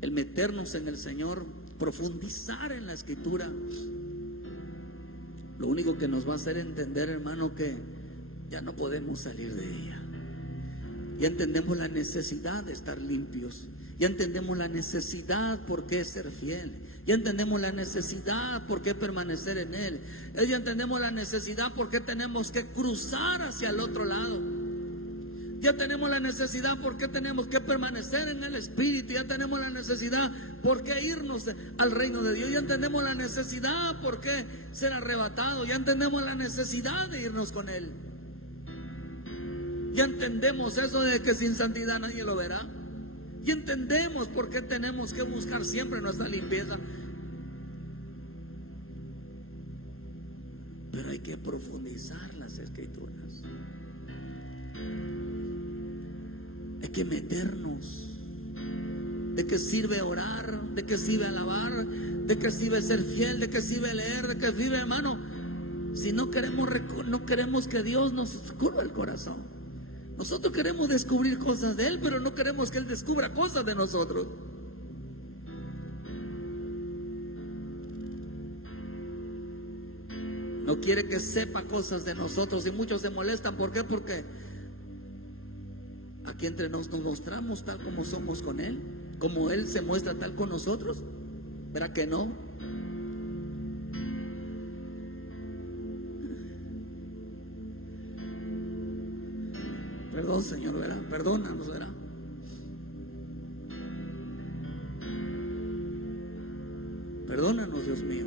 el meternos en el Señor, profundizar en la Escritura, lo único que nos va a hacer entender, hermano, que ya no podemos salir de ella. Ya entendemos la necesidad de estar limpios. Ya entendemos la necesidad por qué ser fiel. Ya entendemos la necesidad por qué permanecer en Él. Ya entendemos la necesidad por qué tenemos que cruzar hacia el otro lado. Ya tenemos la necesidad por qué tenemos que permanecer en el Espíritu. Ya tenemos la necesidad por qué irnos al reino de Dios. Ya entendemos la necesidad por qué ser arrebatado. Ya entendemos la necesidad de irnos con Él. Ya entendemos eso de que sin santidad nadie lo verá. Ya entendemos por qué tenemos que buscar siempre nuestra limpieza. Pero hay que profundizar las Escrituras. Hay que meternos. ¿De qué sirve orar? ¿De qué sirve alabar? ¿De qué sirve ser fiel? ¿De qué sirve leer? ¿De qué sirve, hermano? Si no queremos que Dios nos curva el corazón. Nosotros queremos descubrir cosas de Él, pero no queremos que Él descubra cosas de nosotros. No quiere que sepa cosas de nosotros, y muchos se molestan. ¿Por qué? Porque aquí entre nos mostramos tal como somos con Él, como Él se muestra tal con nosotros. ¿Verdad que no? Perdón, Señor, ¿verdad? Perdónanos, ¿verdad? Perdónanos, Dios mío.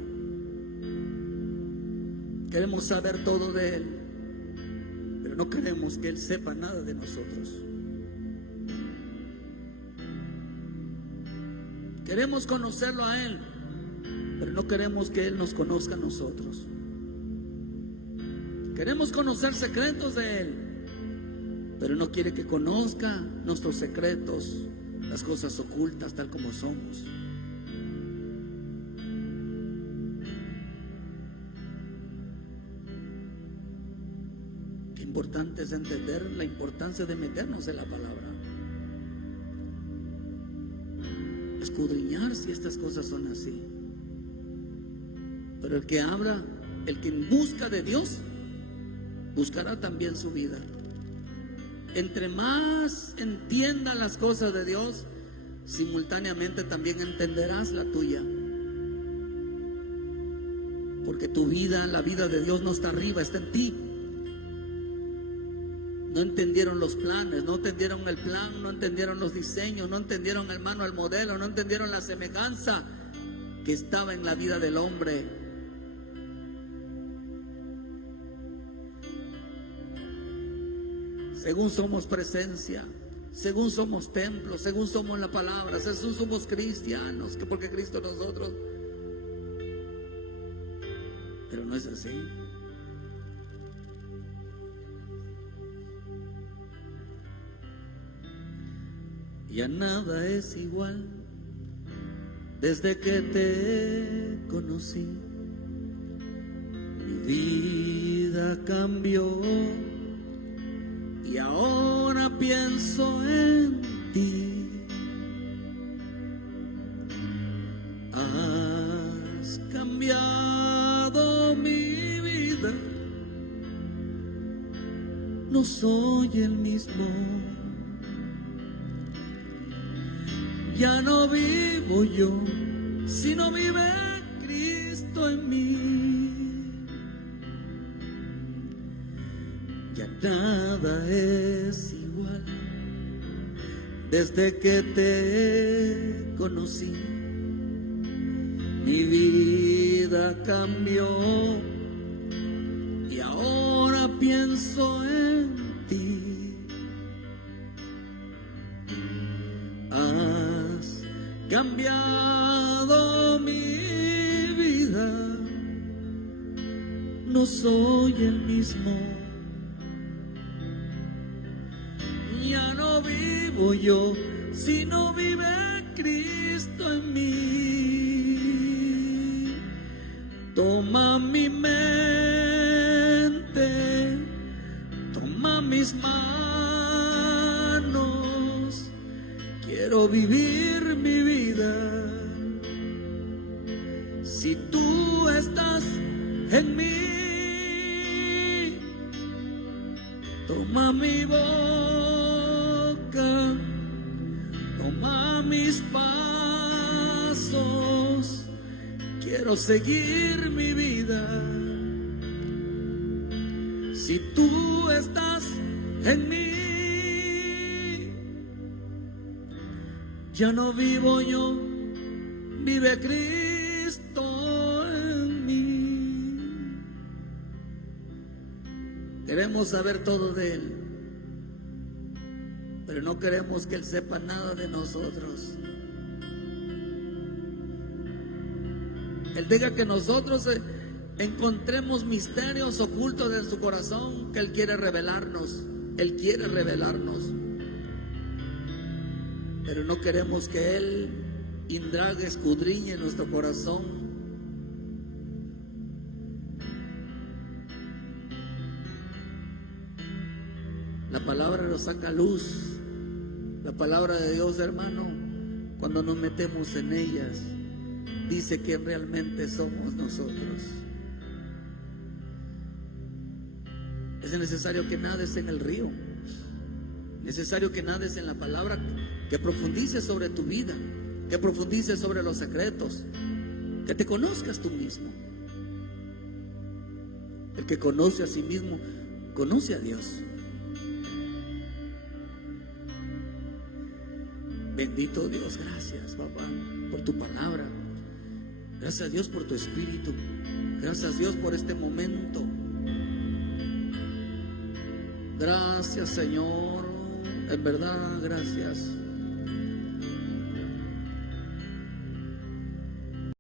Queremos saber todo de Él, pero no queremos que Él sepa nada de nosotros. Queremos conocerlo a Él, pero no queremos que Él nos conozca a nosotros. Queremos conocer secretos de Él, pero no quiere que conozca nuestros secretos, las cosas ocultas tal como somos. Qué importante es entender la importancia de meternos en la palabra, escudriñar si estas cosas son así. Pero el que habla, el que busca de Dios, buscará también su vida. Entre más entienda las cosas de Dios, simultáneamente también entenderás la tuya. Porque tu vida, la vida de Dios no está arriba, está en ti. No entendieron los planes, no entendieron el plan, no entendieron los diseños, no entendieron, hermano, el modelo, no entendieron la semejanza que estaba en la vida del hombre. Según somos presencia, según somos templo, según somos la palabra, según somos cristianos, que porque Cristo nosotros. Pero no es así. Ya nada es igual desde que te conocí. Mi vida cambió y ahora pienso en ti. Has cambiado mi vida, no soy el mismo. Ya no vivo yo, sino vive Cristo en mí. Ya nada es igual desde que te conocí. Mi vida cambió y ahora pienso en ti. Has cambiado mi vida, no soy el mismo. Ya no vivo yo, sino vive Cristo en mí. Toma mi mente, toma mis manos, quiero vivir mi vida. Si tú estás en mí, toma mi boca, toma mis pasos, quiero seguir mi vida. Si tú estás en mí, ya no vivo yo, vive Cristo en mí. Queremos saber todo de Él, pero no queremos que Él sepa nada de nosotros. Él diga que nosotros encontremos misterios ocultos de su corazón que Él quiere revelarnos. Él quiere revelarnos, pero no queremos que Él indague, escudriñe nuestro corazón. La palabra nos saca luz. La palabra de Dios, hermano, cuando nos metemos en ellas, dice que realmente somos nosotros. Es necesario que nades en el río, necesario que nades en la palabra, que profundices sobre tu vida, que profundices sobre los secretos, que te conozcas tú mismo. El que conoce a sí mismo, conoce a Dios. Bendito Dios, gracias, papá, por tu palabra. Gracias, Dios, por tu espíritu. Gracias, Dios, por este momento. Gracias, Señor. En verdad, gracias.